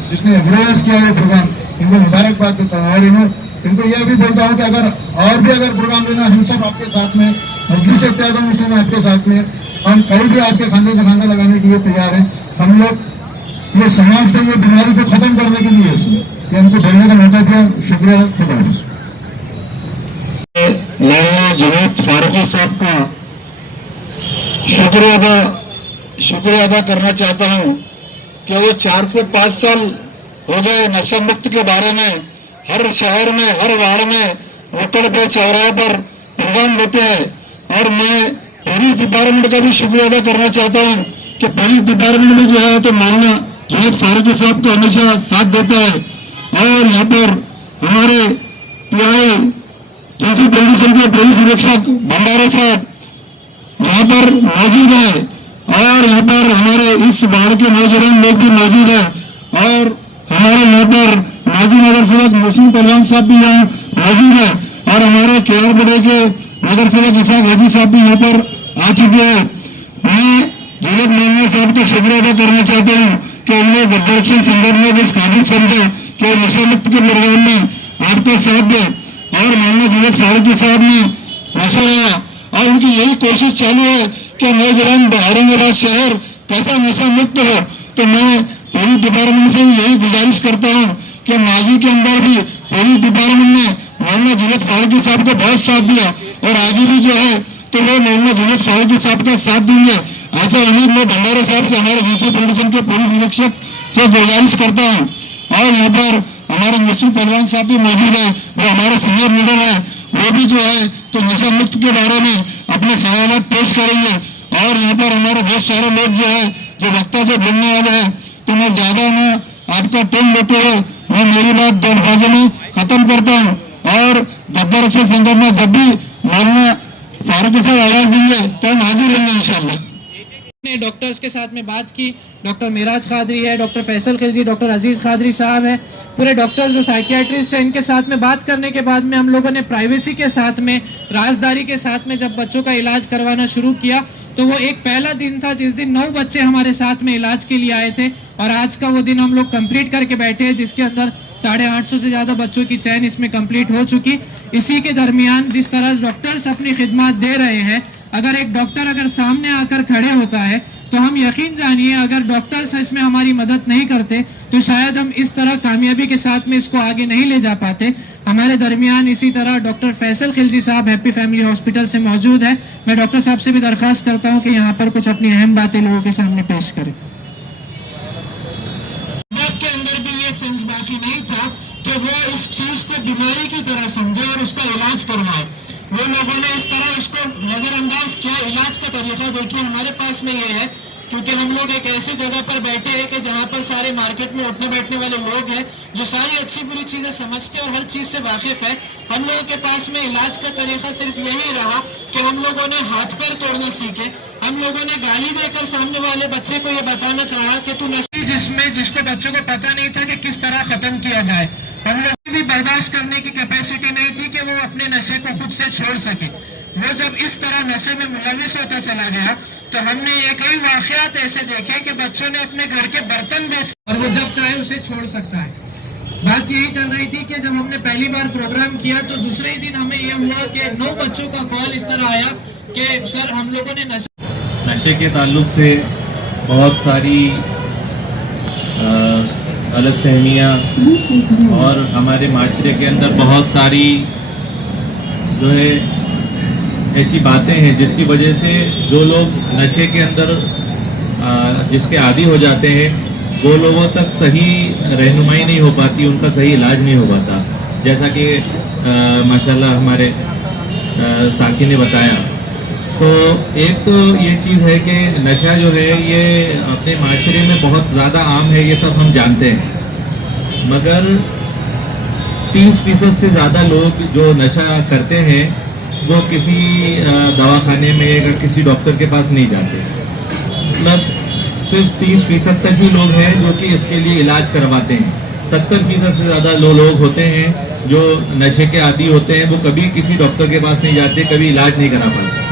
जिसने ऑर्गेनाइज किया है प्रोग्राम, इनको मुबारकबाद देता हूँ। और इनको यह भी बोलता हूँ कि अगर प्रोग्राम लेना, हम सब आपके साथ में, मजलिस इत्तेहाद मुस्लिम आपके साथ में, हम कहीं भी आपके खाने से खाना लगाने के लिए तैयार हैं। हम लोग ये समाज से ये बीमारी को खत्म करने के लिए इसमें कि हमको बोलने का मौका दिया। शुक्रिया, खुदा हाफिज़। मैं जुनैद फारूकी साहब का शुक्रिया अदा करना चाहता हूं कि वो 4 से 5 साल हो गए नशा मुक्त के बारे में हर शहर में, हर वार्ड में, रोकड़ पे, चौराहे पर प्रोग्राम देते हैं। और मैं पुलिस डिपार्टमेंट का भी शुक्रिया अदा करना चाहता हूं कि पुलिस डिपार्टमेंट में जो है तो मौलाना जुनैद फारूकी साहब को हमेशा साथ देता है। और यहाँ पर हमारे पीआई जैसे पुलिस के पुलिस निरीक्षक भंडारा साहब यहाँ पर मौजूद है, और यहाँ पर हमारे इस वार्ड के नौजवान लोग भी मौजूद है, और हमारे यहाँ पर माजी नगर सेवक मुस्लिम पहलवान साहब भी यहाँ मौजूद है, और हमारे केआरबड़े के नगर सेवक इसाक हाजी साहब भी यहाँ पर आ चुके हैं। मैं जुनैद मौलाना साहब का शुक्रिया अदा करना चाहता हूँ कि उन्होंने गद्दारक्षण संगठन में इस काबिल समझा कि नशा मुक्त के प्रोग्राम में आपका साथ दे, और मौलाना जुनैद फारूकी साहब ने नशा आया, और उनकी यही कोशिश चालू है कि नौजवान औरंगाबाद शहर कैसा नशा मुक्त हो। तो मैं पुलिस डिपार्टमेंट से यही गुजारिश करता हूँ कि माजी के अंदर भी पुलिस डिपार्टमेंट ने मौलाना जुनैद फारूकी साहब को बहुत साथ दिया, और आगे भी जो है तो वो मौलाना जुनैद फारूकी साहब का साथ देंगे, ऐसा उम्मीद मैं भंडारा साहब से, हमारे हिंसा फाउंडेशन के पुलिस निरीक्षक से गुजारिश करता हूँ। और यहाँ पर हमारे मुस्लिम पहलवान साहब भी मौजूद है, वो हमारे सीनियर लीडर है, वो भी जो है तो नशा मुक्त के बारे में अपने ख्यालात पेश करेंगे। और यहाँ पर हमारे बहुत सारे लोग जो है जो वक्ता जो बोलने वाले हैं, तो मैं ज्यादा ना आपका टाइम लेते हुए मैं मेरी बात 2 अल्फाजों में खत्म करता हूँ। और गद्दारक्षण संगठन में जब भी मौलाना फारूकी साहब आवाज देंगे तो हम हाजिर रहेंगे इंशाल्लाह। ने डॉक्टर्स के साथ में बात की, डॉक्टर मिराज खादरी है, डॉक्टर फैसल खिलजी, डॉक्टर अजीज खादरी साहब है, पूरे डॉक्टर्स जो साइकियाट्रिस्ट हैं, इनके साथ में बात करने के बाद में हम लोगों ने प्राइवेसी के साथ में, राजदारी के साथ में जब बच्चों का इलाज करवाना शुरू किया तो वो एक पहला दिन था जिस दिन 9 बच्चे हमारे साथ में इलाज के लिए आए थे और आज का वो दिन हम लोग कंप्लीट करके बैठे हैं जिसके अंदर 850 से ज़्यादा बच्चों की चयन इसमें कंप्लीट हो चुकी। इसी के दरमियान जिस तरह डॉक्टर्स अपनी खिदमत दे रहे हैं, अगर एक डॉक्टर अगर सामने आकर खड़े होता है तो हम यकीन जानिए अगर डॉक्टर्स इसमें हमारी मदद नहीं करते तो शायद हम इस तरह कामयाबी के साथ में इसको आगे नहीं ले जा पाते। हमारे दरमियान इसी तरह डॉक्टर फैसल खिलजी साहब हैप्पी फैमिली हॉस्पिटल से मौजूद है। मैं डॉक्टर साहब से भी दरख्वास्त करता हूं कि यहाँ पर कुछ अपनी अहम बातें लोगों के सामने पेश करें। के अंदर भी ये सेंस बाकी नहीं था कि वो इस चीज को बीमारी की तरह समझे और उसका इलाज करवाए। वो लोगों ने इस तरह उसको नजरअंदाज किया। इलाज का तरीका देखिए हमारे पास में ये है, क्योंकि हम लोग एक ऐसी जगह पर बैठे हैं कि जहाँ पर सारे मार्केट में उठने बैठने वाले लोग हैं जो सारी अच्छी बुरी चीजें समझते हैं और हर चीज से वाकिफ है। हम लोगों के पास में इलाज का तरीका सिर्फ यही रहा कि हम लोगों ने हाथ पैर तोड़ना सीखे। हम लोगों ने गाली देकर सामने वाले बच्चे को ये बताना चाहा कि तू नशे, जिसको बच्चों को पता नहीं था कि किस तरह खत्म किया जाए। हम लोग भी बर्दाश्त करने की कैपेसिटी नहीं थी कि वो अपने नशे को खुद से छोड़ सके। वो जब इस तरह नशे में मुलविस होता चला गया तो हमने ये कई वाकयात ऐसे देखे कि बच्चों ने अपने घर के बर्तन बेच और वो जब चाहे उसे छोड़ सकता है। बात यही चल रही थी कि जब हमने पहली बार प्रोग्राम किया तो दूसरे ही दिन हमें ये हुआ कि 9 बच्चों का कॉल इस तरह आया कि सर हम लोगों ने नशे के ताल्लुक से बहुत सारी गलतफहमियाँ और हमारे माशरे के अंदर बहुत सारी जो है ऐसी बातें हैं जिसकी वजह से जो लोग नशे के अंदर जिसके आदी हो जाते हैं वो लोगों तक सही रहनुमाई नहीं हो पाती, उनका सही इलाज नहीं हो पाता। जैसा कि माशाल्लाह हमारे साथी ने बताया, तो एक तो ये चीज़ है कि नशा जो है ये अपने माशरे में बहुत ज़्यादा आम है, ये सब हम जानते हैं, मगर 30% से ज़्यादा लोग जो नशा करते हैं वो किसी दवाखाने में या किसी डॉक्टर के पास नहीं जाते। मतलब सिर्फ 30% तक ही लोग हैं जो कि इसके लिए इलाज करवाते हैं। 70% से ज़्यादा लोग होते हैं जो नशे के आदी होते हैं, वो कभी किसी डॉक्टर के पास नहीं जाते, कभी इलाज नहीं करा पाते,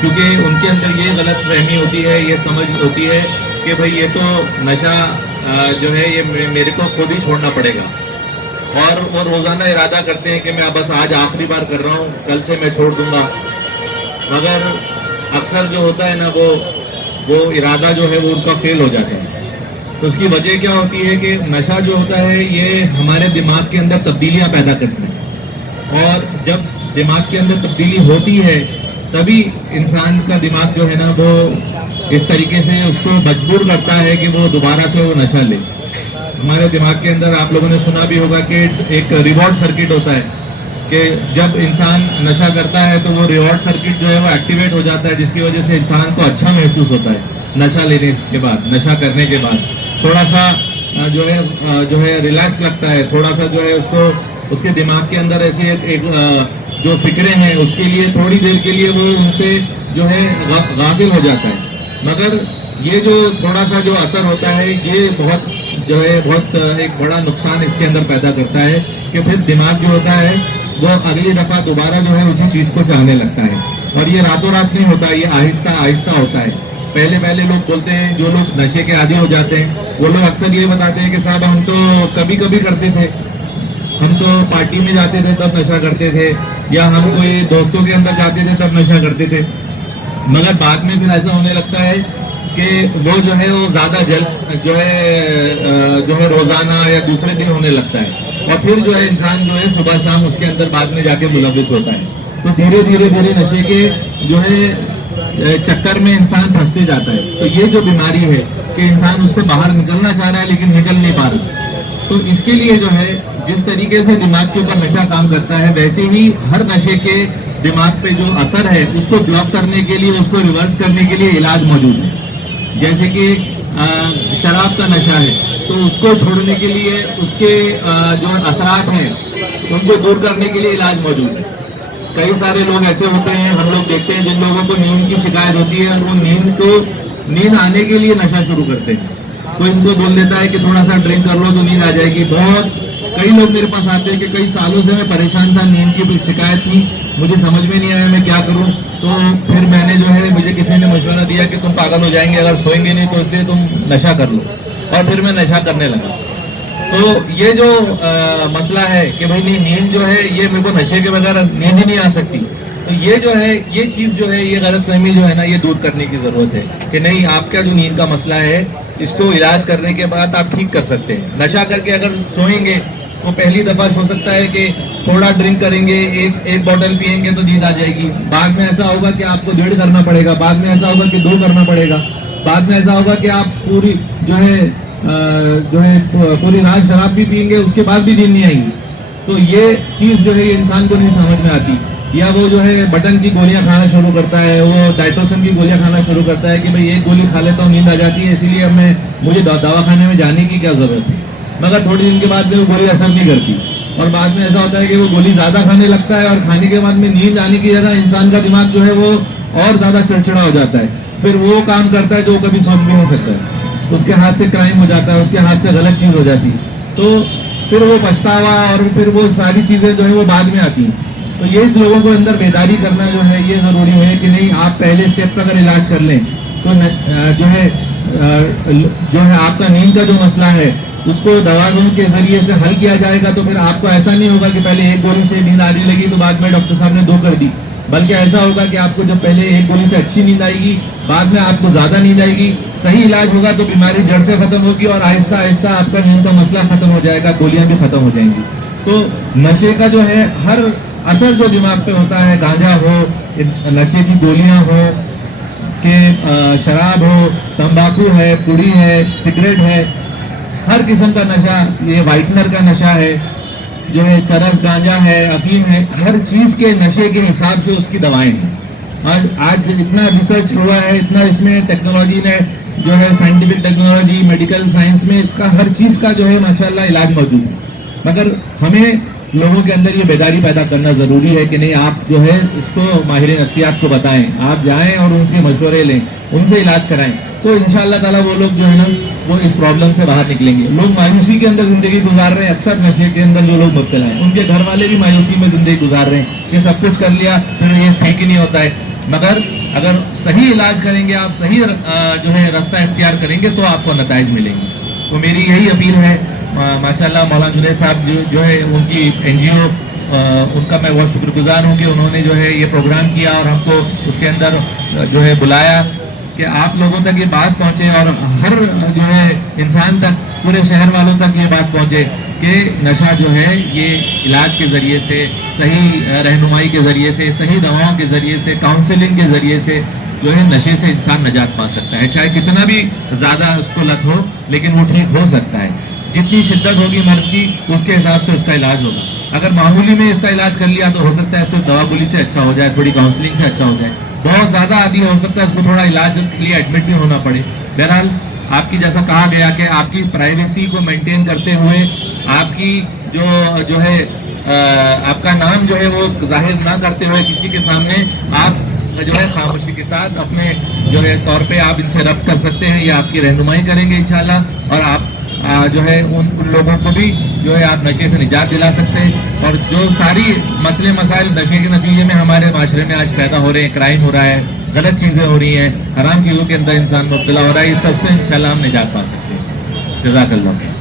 क्योंकि उनके अंदर ये गलतफहमी होती है, ये समझ होती है कि भाई ये तो नशा जो है ये मेरे को खुद ही छोड़ना पड़ेगा, और वो रोज़ाना इरादा करते हैं कि मैं बस आज आखिरी बार कर रहा हूँ, कल से मैं छोड़ दूंगा। मगर अक्सर जो होता है ना वो इरादा जो है वो उनका फेल हो जाते हैं। तो उसकी वजह क्या होती है कि नशा जो होता है ये हमारे दिमाग के अंदर तब्दीलियाँ पैदा करता है, और जब दिमाग के अंदर तब्दीली होती है तभी इंसान का दिमाग जो है ना वो इस तरीके से उसको मजबूर करता है कि वो दोबारा से वो नशा ले। हमारे दिमाग के अंदर आप लोगों ने सुना भी होगा कि एक रिवॉर्ड सर्किट होता है कि जब इंसान नशा करता है तो वो रिवॉर्ड सर्किट जो है वो एक्टिवेट हो जाता है, जिसकी वजह से इंसान को अच्छा महसूस होता है। नशा लेने के बाद, नशा करने के बाद थोड़ा सा जो है रिलैक्स लगता है, थोड़ा सा जो है उसको उसके दिमाग के अंदर ऐसी एक जो फिक्रें हैं उसके लिए थोड़ी देर के लिए वो उनसे जो है गाफिल हो जाता है। मगर ये जो थोड़ा सा जो असर होता है ये बहुत एक बड़ा नुकसान इसके अंदर पैदा करता है कि फिर दिमाग जो होता है वो अगली दफ़ा दोबारा जो है उसी चीज़ को चाहने लगता है, और ये रातों रात नहीं होता, ये आहिस्ता आहिस्ता होता है। पहले लोग बोलते हैं, जो लोग नशे के आदी हो जाते हैं वो लोग अक्सर ये बताते हैं कि साहब हम तो कभी कभी करते थे, हम तो पार्टी में जाते थे तब नशा करते थे, या हम कोई दोस्तों के अंदर जाते थे तब नशा करते थे। मगर बाद में फिर ऐसा होने लगता है कि वो जो है वो ज़्यादा जो है रोज़ाना या दूसरे दिन होने लगता है, और फिर जो है इंसान जो है सुबह शाम उसके अंदर बाद में जाके मुलविस होता है। तो धीरे धीरे नशे के जो है चक्कर में इंसान फंसते जाता है। तो ये जो बीमारी है कि इंसान उससे बाहर निकलना चाह रहा है लेकिन निकल नहीं पा रहा। तो इसके लिए जो है जिस तरीके से दिमाग के ऊपर नशा काम करता है, वैसे ही हर नशे के दिमाग पे जो असर है उसको ब्लॉक करने के लिए, उसको रिवर्स करने के लिए इलाज मौजूद है। जैसे कि शराब का नशा है तो उसको छोड़ने के लिए उसके जो असरात हैं उनको दूर करने के लिए इलाज मौजूद है। कई सारे लोग ऐसे होते हैं, हम लोग देखते हैं, जिन लोगों को नींद की शिकायत होती है और वो नींद को नींद आने के लिए नशा शुरू करते हैं। कोई इनको बोल देता है कि थोड़ा सा ड्रिंक कर लो तो नींद आ जाएगी। बहुत कई लोग मेरे पास आते हैं कि कई सालों से मैं परेशान था, नींद की शिकायत थी, मुझे समझ में नहीं आया मैं क्या करूं। तो फिर मैंने जो है, मुझे किसी ने मशवरा दिया कि तुम पागल हो जाएंगे अगर सोएंगे नहीं, तो इसलिए तुम नशा कर लो। और फिर मैं नशा करने लगा। तो ये जो मसला है कि भाई नहीं, नींद जो है ये मेरे को नशे के बगैर नींद ही नहीं आ सकती, तो ये जो है, ये चीज़ जो है, ये गलतफहमी जो है ना, ये दूर करने की ज़रूरत है कि नहीं, आपका जो नींद का मसला है इसको इलाज करने के बाद आप ठीक कर सकते हैं। नशा करके अगर सोएंगे तो पहली दफ़ा हो सकता है कि थोड़ा ड्रिंक करेंगे, एक बोतल पिएंगे तो नींद आ जाएगी। बाद में ऐसा होगा कि आपको 1.5 करना पड़ेगा, बाद में ऐसा होगा कि 2 करना पड़ेगा, बाद में ऐसा होगा कि आप पूरी जो है पूरी रात शराब भी पिएंगे, उसके बाद भी नींद नहीं आएगी। तो ये चीज़ जो है ये इंसान को नहीं समझ में आती। या वो जो है बटन की गोलियां खाना शुरू करता है, वो डाइटोसन की गोलियां खाना शुरू करता है कि भाई एक गोली खा लेता हूँ नींद आ जाती है, इसीलिए अब मुझे दवाखाने में जाने की क्या ज़रूरत है। मगर थोड़ी दिन के बाद में वो गोली असर नहीं करती, और बाद में ऐसा होता है कि वो गोली ज़्यादा खाने लगता है, और खाने के बाद में नींद आने की जगह इंसान का दिमाग जो है वो और ज़्यादा चिड़चिड़ा हो जाता है। फिर वो काम करता है जो कभी सोच भी नहीं सकता है, उसके हाथ से क्राइम हो जाता है, उसके हाथ से गलत चीज़ हो जाती है। तो फिर वो पछतावा और फिर वो सारी चीज़ें जो है वो बाद में आती हैं। तो ये लोगों को अंदर बेदारी करना जो है ये ज़रूरी है कि नहीं, आप पहले स्टेप पर अगर इलाज कर लें तो जो है आपका नींद का जो मसला है उसको दवाओं के जरिए से हल किया जाएगा। तो फिर आपको ऐसा नहीं होगा कि पहले एक गोली से नींद आने लगी तो बाद में डॉक्टर साहब ने 2 कर दी, बल्कि ऐसा होगा कि आपको जब पहले एक गोली से अच्छी नींद आएगी, बाद में आपको ज़्यादा नींद आएगी, सही इलाज होगा तो बीमारी जड़ से खत्म होगी, और आहिस्ता आहिस्ता आपका नींद का मसला खत्म हो जाएगा, गोलियां भी खत्म हो जाएंगी। तो नशे का जो है हर असर जो दिमाग पे होता है, गांजा हो, नशे की गोलियां हो, कि शराब हो, तंबाकू है, पुड़ी है, सिगरेट है, हर किस्म का नशा, ये वाइटनर का नशा है, जो है चरस, गांजा है, अफीम है, हर चीज़ के नशे के हिसाब से उसकी दवाएं हैं। आज इतना रिसर्च हुआ है, इतना इसमें टेक्नोलॉजी ने जो है, साइंटिफिक टेक्नोलॉजी, मेडिकल साइंस में इसका हर चीज़ का जो है माशाल्लाह इलाज मौजूद है। मगर हमें लोगों के अंदर ये बेदारी पैदा करना ज़रूरी है कि नहीं, आप जो है इसको माहिर नफ्सियात को बताएं, आप जाएं और उनसे मशवरे लें, उनसे इलाज कराएं, तो इंशाअल्लाह ताला वो लोग जो है ना वो इस प्रॉब्लम से बाहर निकलेंगे। लोग मायूसी के अंदर ज़िंदगी गुजार रहे हैं, अक्सर नशे के अंदर जो लोग मुब्तला हैं उनके घर वाले भी मायूसी में ज़िंदगी गुजार रहे हैं कि सब कुछ कर लिया फिर ये ठीक ही नहीं होता है। मगर अगर सही इलाज करेंगे, आप सही जो है रास्ता इख्तियार करेंगे तो आपको नताइज मिलेंगे। तो मेरी यही अपील है, माशाल्लाह मौलाना जुनैद साहब जो है उनकी NGO, उनका मैं बहुत शुक्रगुजार हूँ कि उन्होंने जो है ये प्रोग्राम किया और हमको उसके अंदर जो है बुलाया कि आप लोगों तक ये बात पहुँचे और हर जो है इंसान तक, पूरे शहर वालों तक ये बात पहुँचे कि नशा जो है ये इलाज के ज़रिए से, सही रहनुमाई के ज़रिए से, सही दवाओं के ज़रिए से, काउंसलिंग के ज़रिए से जो है नशे से इंसान नजात पा सकता है। चाहे कितना भी ज़्यादा उसको लत हो, लेकिन वो ठीक हो सकता है। जितनी शिद्दत होगी मर्ज की, उसके हिसाब से उसका इलाज होगा। अगर मामूली में इसका इलाज कर लिया तो हो सकता है सिर्फ दवा गोली से अच्छा हो जाए, थोड़ी काउंसलिंग से अच्छा हो जाए। बहुत ज़्यादा आदि हो सकता है उसको थोड़ा इलाज के लिए एडमिट भी होना पड़े। बहरहाल आपकी जैसा कहा गया कि आपकी प्राइवेसी को मेंटेन करते हुए, आपकी जो है आपका नाम जो है वो जाहिर ना करते हुए किसी के सामने, आप जो है खामोशी के साथ अपने जो है तौर पे आप इनसे रब्त कर सकते हैं, या आपकी रहनुमाई करेंगे इंशाल्लाह, और आप जो है उन लोगों को भी जो है आप नशे से निजात दिला सकते हैं। और जो सारी मसले मसाइल नशे के नतीजे में हमारे माशरे में आज पैदा हो रहे हैं, क्राइम हो रहा है, गलत चीज़ें हो रही हैं, हराम चीज़ों के अंदर इंसान मुब्तला हो रहा है, इस सबसे इंशाल्लाह हम निजात पा सकते हैं। जज़ाकल्लाह।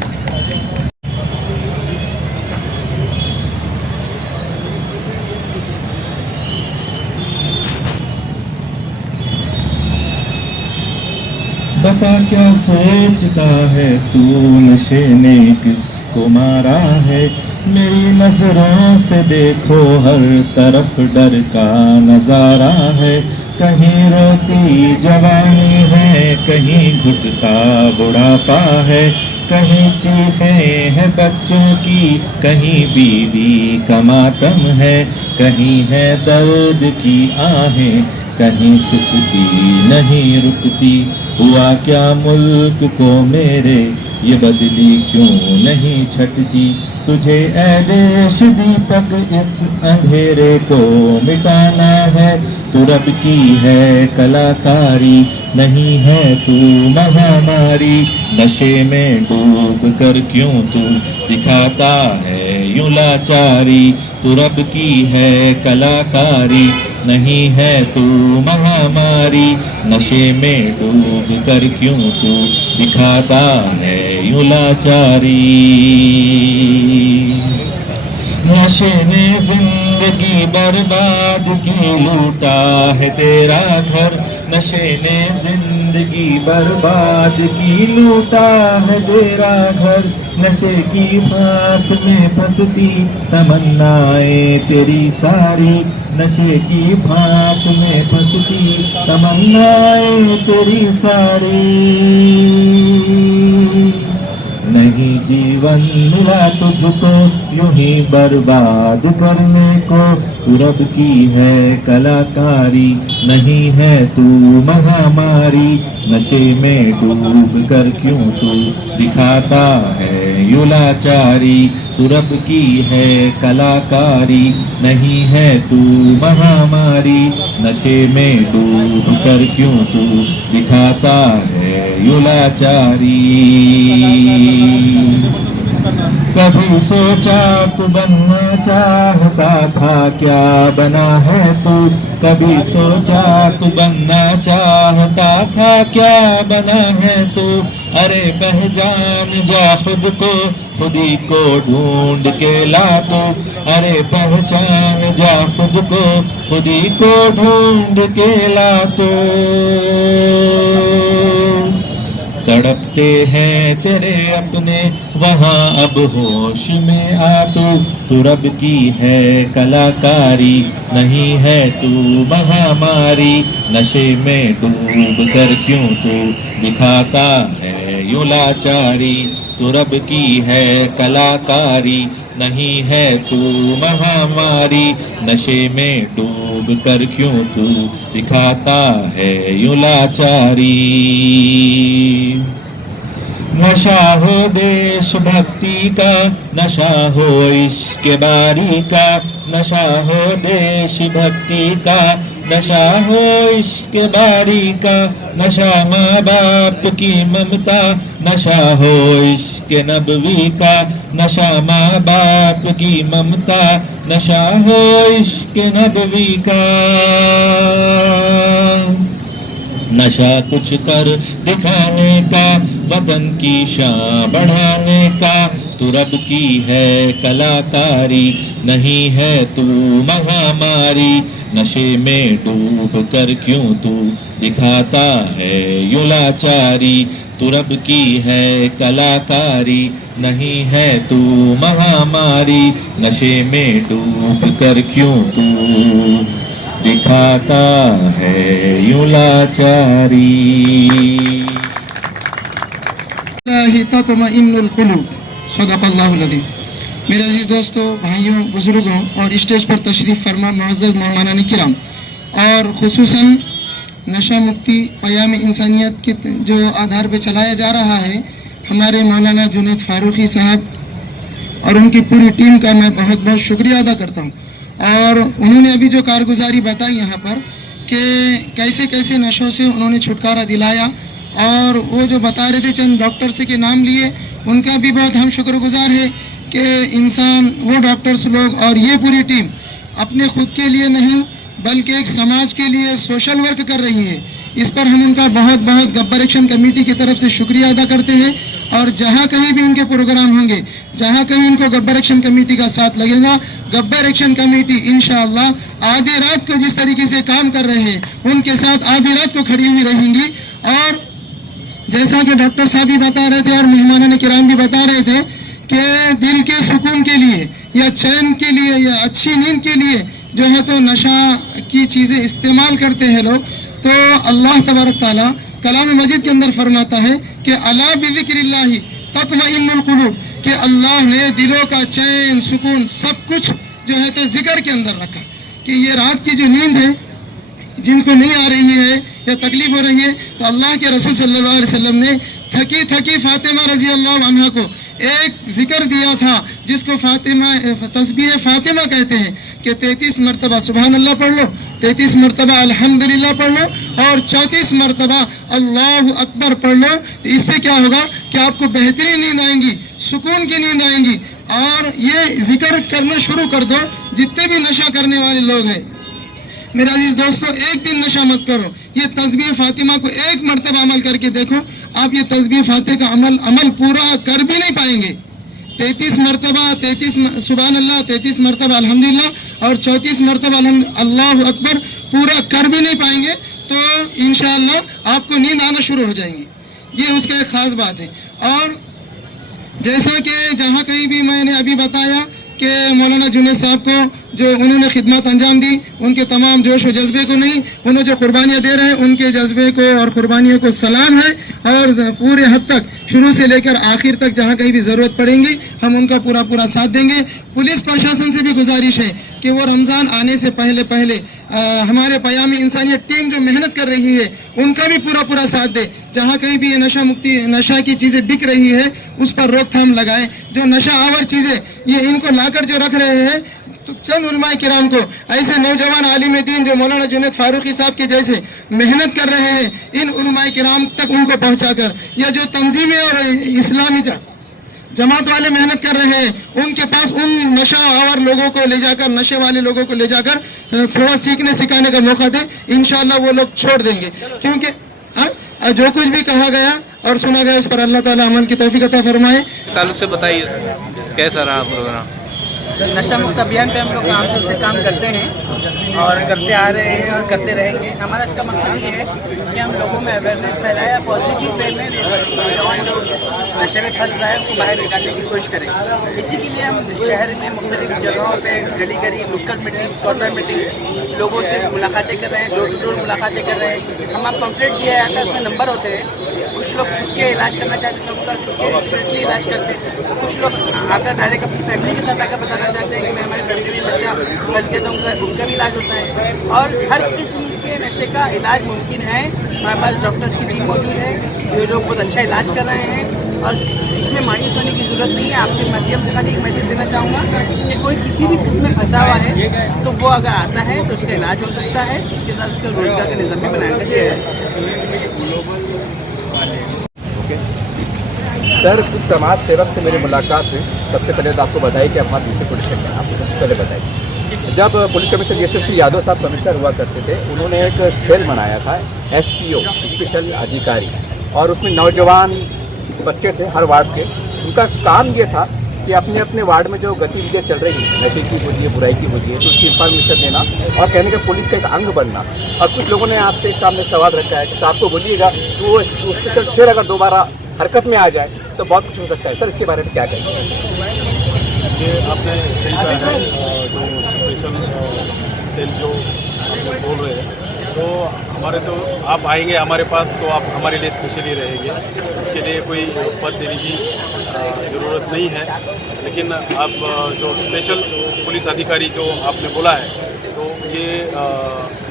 बता क्या सोचता है तू, नशे ने किसको मारा है। मेरी नजरों से देखो हर तरफ डर का नजारा है। कहीं रोती जवानी है, कहीं घुटता बुढ़ापा है, कहीं चीखें हैं बच्चों की, कहीं बीवी का मातम है, कहीं है दर्द की आहें, कहीं सिसकी नहीं रुकती। हुआ क्या मुल्क को मेरे, ये बदली क्यों नहीं छटती। तुझे ऐ देश दीपक इस अंधेरे को मिटाना है, तू रब की है कलाकारी, नहीं है तू महामारी। नशे में डूब कर क्यों तू दिखाता है यूं लाचारी, तू रब की है कलाकारी, नहीं है तू महामारी। नशे में डूब कर क्यों तू दिखाता है यूं लाचारी। नशे ने जिंदगी बर्बाद की, लूटा है तेरा घर। नशे ने जिंदगी बर्बाद की, लूटा है तेरा घर। नशे की फांस में फंसती तमन्नाएं तेरी सारी, नशे की फांस में फंसती तमन्नाएं तेरी सारी। नहीं जीवन मिला तुझको यूं ही बर्बाद करने को, तू रब की है कलाकारी, नहीं है तू महामारी। नशे में डूब कर क्यों तू दिखाता है यूं लाचारी, तू रब की है कलाकारी, नहीं है तू महामारी। नशे में डूब कर क्यों तू दिखाता है यूं लाचारी। कभी सोचा तू बनना चाहता था, क्या बना है तू। कभी सोचा तू बनना चाहता था, क्या बना है तू। अरे पहचान जा खुद को, खुदी को ढूंढ के ला तू। अरे पहचान जा खुद को, खुदी को ढूंढ के ला तू। तड़पते हैं तेरे अपने वहाँ अब होश में आ तू रब की है कलाकारी, नहीं है तू महामारी। नशे में डूब कर क्यों तू दिखाता है यूं लाचारी, तू रब की है कलाकारी, नहीं है तू महामारी। नशे में डूब कर क्यों तू दिखाता है यूं लाचारी। नशा हो देशभक्ति का, नशा हो इश्क बारी का। नशा हो देशभक्ति का, नशा हो इश्क बारी का। नशा माँ बाप की ममता, नशा हो इश्क नबवी का। नशा माँ बाप की ममता, नशा हो इश्क नबवी का। नशा कुछ कर दिखाने का, वतन की शान बढ़ाने का। तू रब की है कलाकारी, नहीं है तू महामारी। नशे में डूब कर क्यों तू दिखाता है यूं लाचारी, तू रब की है कलाकारी, नहीं है तू महामारी। नशे में डूब कर क्यों तू दिखाता है यूं लाचारी। तत्मइन्नुल कुलूब, सदक़ल्लाहुल अज़ीम। मेरे अजीज दोस्तों, भाइयों, बुजुर्गों और स्टेज पर तशरीफ़ फरमा मुअज़्ज़ज़ मेहमानान किराम, और खुसूसन नशा मुक्ति क़याम इंसानियत के जो आधार पर चलाया जा रहा है, हमारे मौलाना जुनैद फ़ारूक़ी साहब और उनकी पूरी टीम का मैं बहुत बहुत शुक्रिया अदा करता हूँ। और उन्होंने अभी जो कारगुजारी बताई यहाँ पर कि कैसे कैसे नशों से उन्होंने छुटकारा दिलाया, और वो जो बता रहे थे चंद डॉक्टर से के नाम लिए, उनका भी बहुत हम शुक्रगुजार है कि इंसान वो डॉक्टर्स लोग और ये पूरी टीम अपने खुद के लिए नहीं बल्कि एक समाज के लिए सोशल वर्क कर रही है। इस पर हम उनका बहुत बहुत गब्बर एक्शन कमेटी की तरफ से शुक्रिया अदा करते हैं। और जहाँ कहीं भी उनके प्रोग्राम होंगे, जहाँ कहीं इनको गब्बर एक्शन कमेटी का साथ लगेगा, गब्बर एक्शन कमेटी इंशाअल्लाह आधी रात को जिस तरीके से काम कर रहे हैं उनके साथ आधी रात को खड़ी हुई रहेंगी। और जैसा कि डॉक्टर साहब भी बता रहे थे और मेहमानान किराम भी बता रहे थे कि दिल के सुकून के लिए या चैन के लिए या अच्छी नींद के लिए जो है तो नशा की चीज़ें इस्तेमाल करते हैं लोग, तो अल्लाह तबारक ताला कलाम मजीद के अंदर फरमाता है कि अला बिज़िक्रिल्लाहि तत्मइन्नुल कुलूब, कि अल्लाह ने दिलों का चैन सुकून सब कुछ जो है तो जिक्र के अंदर रखा। कि ये रात की जो नींद है जिनको नहीं आ रही है या तकलीफ हो रही है, तो अल्लाह के रसूल सल्लल्लाहु अलैहि वसल्लम ने थकी थकी फातिमा रजी अल्लाह अन्हा को एक जिक्र दिया था जिसको फातिमा तस्बीह फातिमा कहते हैं कि 33 मरतबा सुभान अल्लाह पढ़ लो, 33 मरतबा अल्हम्दुलिल्लाह पढ़ लो और 34 मरतबा अल्लाह अकबर पढ़ लो। इससे क्या होगा कि आपको बेहतरीन नींद आएंगी, सुकून की नींद आएंगी। और ये जिक्र करना शुरू कर दो जितने भी नशा करने वाले लोग हैं। मेरे अजीज दोस्तों, एक दिन नशा मत करो। ये तस्बीह फातिमा को एक मरतबा अमल करके देखो, आप ये तस्बीह फातिमा का अमल पूरा कर भी नहीं पाएंगे। 33 मरतबा 33 सुभान अल्लाह, 33 मरतबा अल्हम्दुलिल्लाह और 34 मरतबा अल्लाह अकबर पूरा कर भी नहीं पाएंगे तो इंशाअल्लाह आपको नींद आना शुरू हो जाएंगी। ये उसका एक ख़ास बात है। और जैसा कि जहाँ कहीं भी मैंने अभी बताया कि मौलाना जुनैद साहब को जो उन्होंने खिदमत अंजाम दी, उनके तमाम जोश व जज्बे को नहीं, उन्होंने जो कुर्बानियाँ दे रहे हैं उनके जज्बे को और कुर्बानियों को सलाम है। और पूरे हद तक शुरू से लेकर आखिर तक जहाँ कहीं भी ज़रूरत पड़ेगी हम उनका पूरा साथ देंगे। पुलिस प्रशासन से भी गुजारिश है कि वो रमज़ान आने से पहले हमारे पयामी इंसानियत टीम जो मेहनत कर रही है उनका भी पूरा साथ दे। जहाँ कहीं भी ये नशा की चीज़ें बिक रही है उस पर रोकथाम लगाए। जो नशा आवर चीज़ें ये इनको लाकर जो रख रहे हैं, तो चंद उलमाए किराम को, ऐसे नौजवान आलिम दीन जो मौलाना जुनैद फारूकी साहब के जैसे मेहनत कर रहे हैं, इन उलमाए किराम तक उनको पहुँचाकर, या जो तंजीमें और इस्लामी जमात वाले मेहनत कर रहे हैं उनके पास उन नशा आवर लोगों को ले जाकर, नशे वाले लोगों को ले जाकर थोड़ा सीखने सिखाने का मौका दे। इंशाअल्लाह वो लोग छोड़ देंगे। क्योंकि जो कुछ भी कहा गया और सुना गया उस पर अल्लाह ताला अमल की तौफीक अता फरमाए। ताल्लुक से बताइए कैसा रहा प्रोग्राम? नशा मुक्त अभियान पे हम लोग आमतौर से काम करते हैं और करते आ रहे हैं और करते रहेंगे। हमारा इसका मकसद ये है कि हम लोगों में अवेयरनेस फैलाएं और पॉजिटिव वे में नौजवान जो नशे में फंस रहा है उसको बाहर निकालने की कोशिश करें। इसी के लिए हम शहर में मुख्तलिफ जगहों पे गली गली नुक्कड़ मीटिंग्स, कॉर्नर मीटिंग्स, लोगों से मुलाकातें कर रहे हैं, डोर टू डोर मुलाकातें कर रहे हैं। हम पंफलेट दिया जाता है, उसमें नंबर होते हैं। कुछ लोग छुप के इलाज करना चाहते हैं तो उनका छुप के सीक्रेटली इलाज करते हैं। कुछ लोग आकर डायरेक्ट अपनी फैमिली के साथ आकर बताना चाहते हैं कि मैं हमारी फैमिली में बच्चा फंस गया तो उनका भी इलाज होता है। और हर किस्म के नशे का इलाज मुमकिन है। हमारे पास डॉक्टर्स की टीम मौजूद है, ये लोग बहुत अच्छा इलाज कर रहे हैं और इसमें मायूस होने की ज़रूरत नहीं है। आपके माध्यम से खाली एक मैसेज देना चाहूँगा कि कोई किसी भी किस्म में फंसा हुआ है तो वो अगर आता है तो उसका इलाज हो सकता है, उसके साथ उसका रोजगार का निज़ाम भी बनाया दिया जाए। सर, कुछ समाज सेवक से मेरी मुलाकात हुई। सबसे पहले तो आपको बधाई कि हमारे डिस्ट्रिक्ट पुलिस कमिश्नर, आपको सबसे पहले बताइए। जब पुलिस कमिश्नर यशस्वी यादव साहब कमिश्नर हुआ करते थे, उन्होंने एक सेल बनाया था SPO, स्पेशल अधिकारी, और उसमें नौजवान बच्चे थे हर वार्ड के। उनका काम ये था कि अपने अपने वार्ड में जो गतिविधियाँ चल रही हैं, नशे की होती है, बुराई की होती है, तो उसकी इंफॉर्मेशन देना और कहने का पुलिस का एक अंग बनना। और कुछ लोगों ने आपसे एक सामने सवाल रखा है कि साहब को बोलिएगा कि वो स्पेशल सेल अगर दोबारा हरकत में आ जाए तो बहुत कुछ हो सकता है। सर, इसके बारे में क्या कहेंगे? ये आपने सही कहा है, जो स्पेशल सेल जो आप बोल रहे हैं, तो हमारे तो आप आएंगे हमारे पास तो आप हमारे लिए स्पेशली रहेंगे। इसके लिए कोई पद देने की ज़रूरत नहीं है। लेकिन आप जो स्पेशल पुलिस अधिकारी जो आपने बोला है, तो ये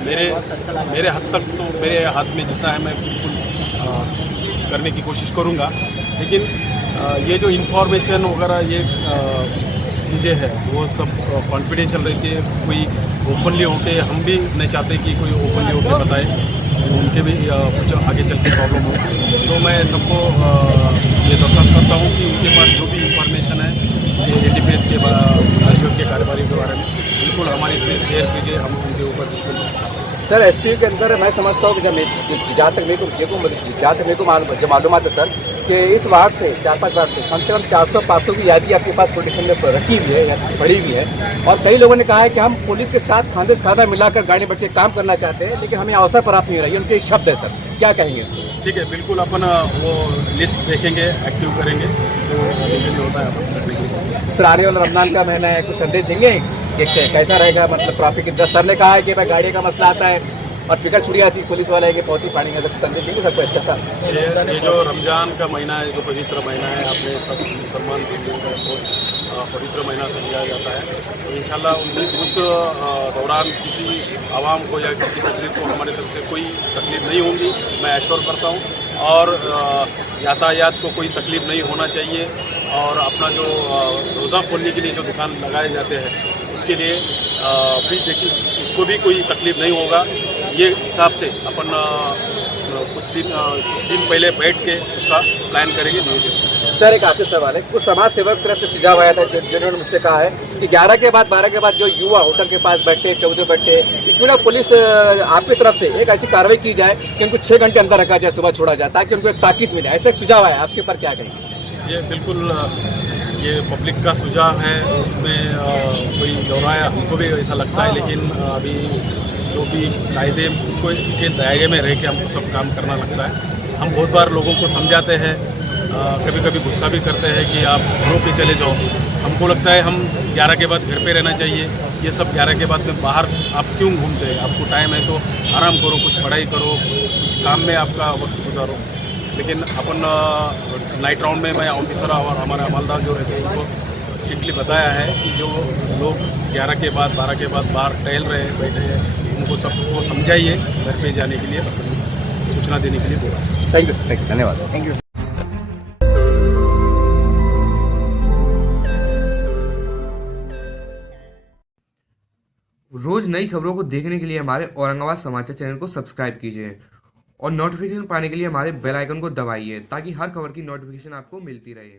मेरे हद तक तो मेरे हाथ में जितना है मैं बिल्कुल करने की कोशिश करूँगा। लेकिन ये जो इन्फॉर्मेशन वगैरह ये चीज़ें हैं वो सब कॉन्फिडेंशियल रहती है। कोई ओपनली होके, हम भी नहीं चाहते कि कोई ओपनली होके बताए, उनके भी कुछ आगे चल के प्रॉब्लम हो। तो मैं सबको ये दरख्वास्त करता हूँ कि उनके पास जो भी इंफॉर्मेशन है ये ATPS के नशे के कारोबारी के बारे में बिल्कुल हमारे से शेयर कीजिए, हम उनके ऊपर बिल्कुल। सर, SPO के अंदर मैं समझता हूँ कि जहाँ तक मेरे को मालूमात है सर, कि इस वार्ड से 4-5 वार्ड से कम 400-500 की यादी आपके पास प्रोटेक्शन में रखी हुई है या पड़ी हुई है। और कई लोगों ने कहा है कि हम पुलिस के साथ खांधे से खांधा मिलाकर गाड़ी बैठ के काम करना चाहते हैं, लेकिन हमें अवसर प्राप्त नहीं हो रही है। उनके शब्द है सर, क्या कहेंगे? ठीक है, बिल्कुल अपन वो लिस्ट देखेंगे, एक्टिव करेंगे जो लीगली होता है अपन करने के लिए। सर, आने वाला रमजान का महीना है, कुछ संदेश देंगे कि कैसा रहेगा? मतलब ट्रैफिक, सर ने कहा है कि भाई गाड़ी का मसला आता है और फिकर छुड़ी आती है पुलिस वाले के बहुत ही पानी का संदेश देंगे सबको? अच्छा सा ये जो रमज़ान का महीना है, जो पवित्र महीना है, आपने सब मुसलमान हिंदुओं का बहुत पवित्र महीना समझा जाता है। तो इंशाल्लाह उस दौरान किसी आवाम को या किसी पब्लिक को हमारी तरफ से कोई तकलीफ़ नहीं होगी, मैं एश्योर करता हूँ। और यातायात को कोई तकलीफ़ नहीं होना चाहिए। और अपना जो रोज़ा खोलने के लिए जो दुकान लगाए जाते हैं उसके लिए भी देखिए उसको भी कोई तकलीफ नहीं होगा, ये हिसाब से अपन कुछ दिन पहले बैठ के उसका प्लान करेंगे, नियोजन। सर एक आखिरी सवाल है, कुछ समाज सेवक की तरफ से सुझाव आया था जिन्होंने मुझसे कहा है कि 11 के बाद 12 के बाद जो युवा होटल के पास बैठे 14 बैठे, क्यों ना पुलिस आपकी तरफ से एक ऐसी कार्रवाई की जाए कि उनको 6 घंटे अंदर रखा जाए, सुबह छोड़ा जाए, ताकि उनको एक ताकीद मिले। ऐसा एक सुझाव आया, आपके ऊपर क्या कहेंगे? ये बिल्कुल ये पब्लिक का सुझाव है, उसमें कोई दोहराया हमको भी ऐसा लगता है, लेकिन अभी जो भी कायदे उनको के दायरे में रह के हमको सब काम करना लगता है। हम बहुत बार लोगों को समझाते हैं, कभी कभी गुस्सा भी करते हैं कि आप घरों पे चले जाओ। हमको लगता है हम 11 के बाद घर पे रहना चाहिए। ये सब 11 के बाद में बाहर आप क्यों घूमते हैं? आपको टाइम है तो आराम करो, कुछ पढ़ाई करो, कुछ काम में आपका वक्त गुजारो। लेकिन अपन नाइट राउंड में मैं ऑफिसर और हमारे अमलदार जो रहते हैं उनको स्ट्रिक्टली बताया है कि जो लोग 11 के बाद 12 के बाद बाहर टहल रहे हैं, बैठे हैं, उनको सबको समझाइए, घर पे जाने के लिए सूचना देने के लिए बोला। थैंक यू, धन्यवाद। Thank you. रोज नई खबरों को देखने के लिए हमारे औरंगाबाद समाचार चैनल को सब्सक्राइब कीजिए और नोटिफिकेशन पाने के लिए हमारे बेल आइकन को दबाइए ताकि हर खबर की नोटिफिकेशन आपको मिलती रहे।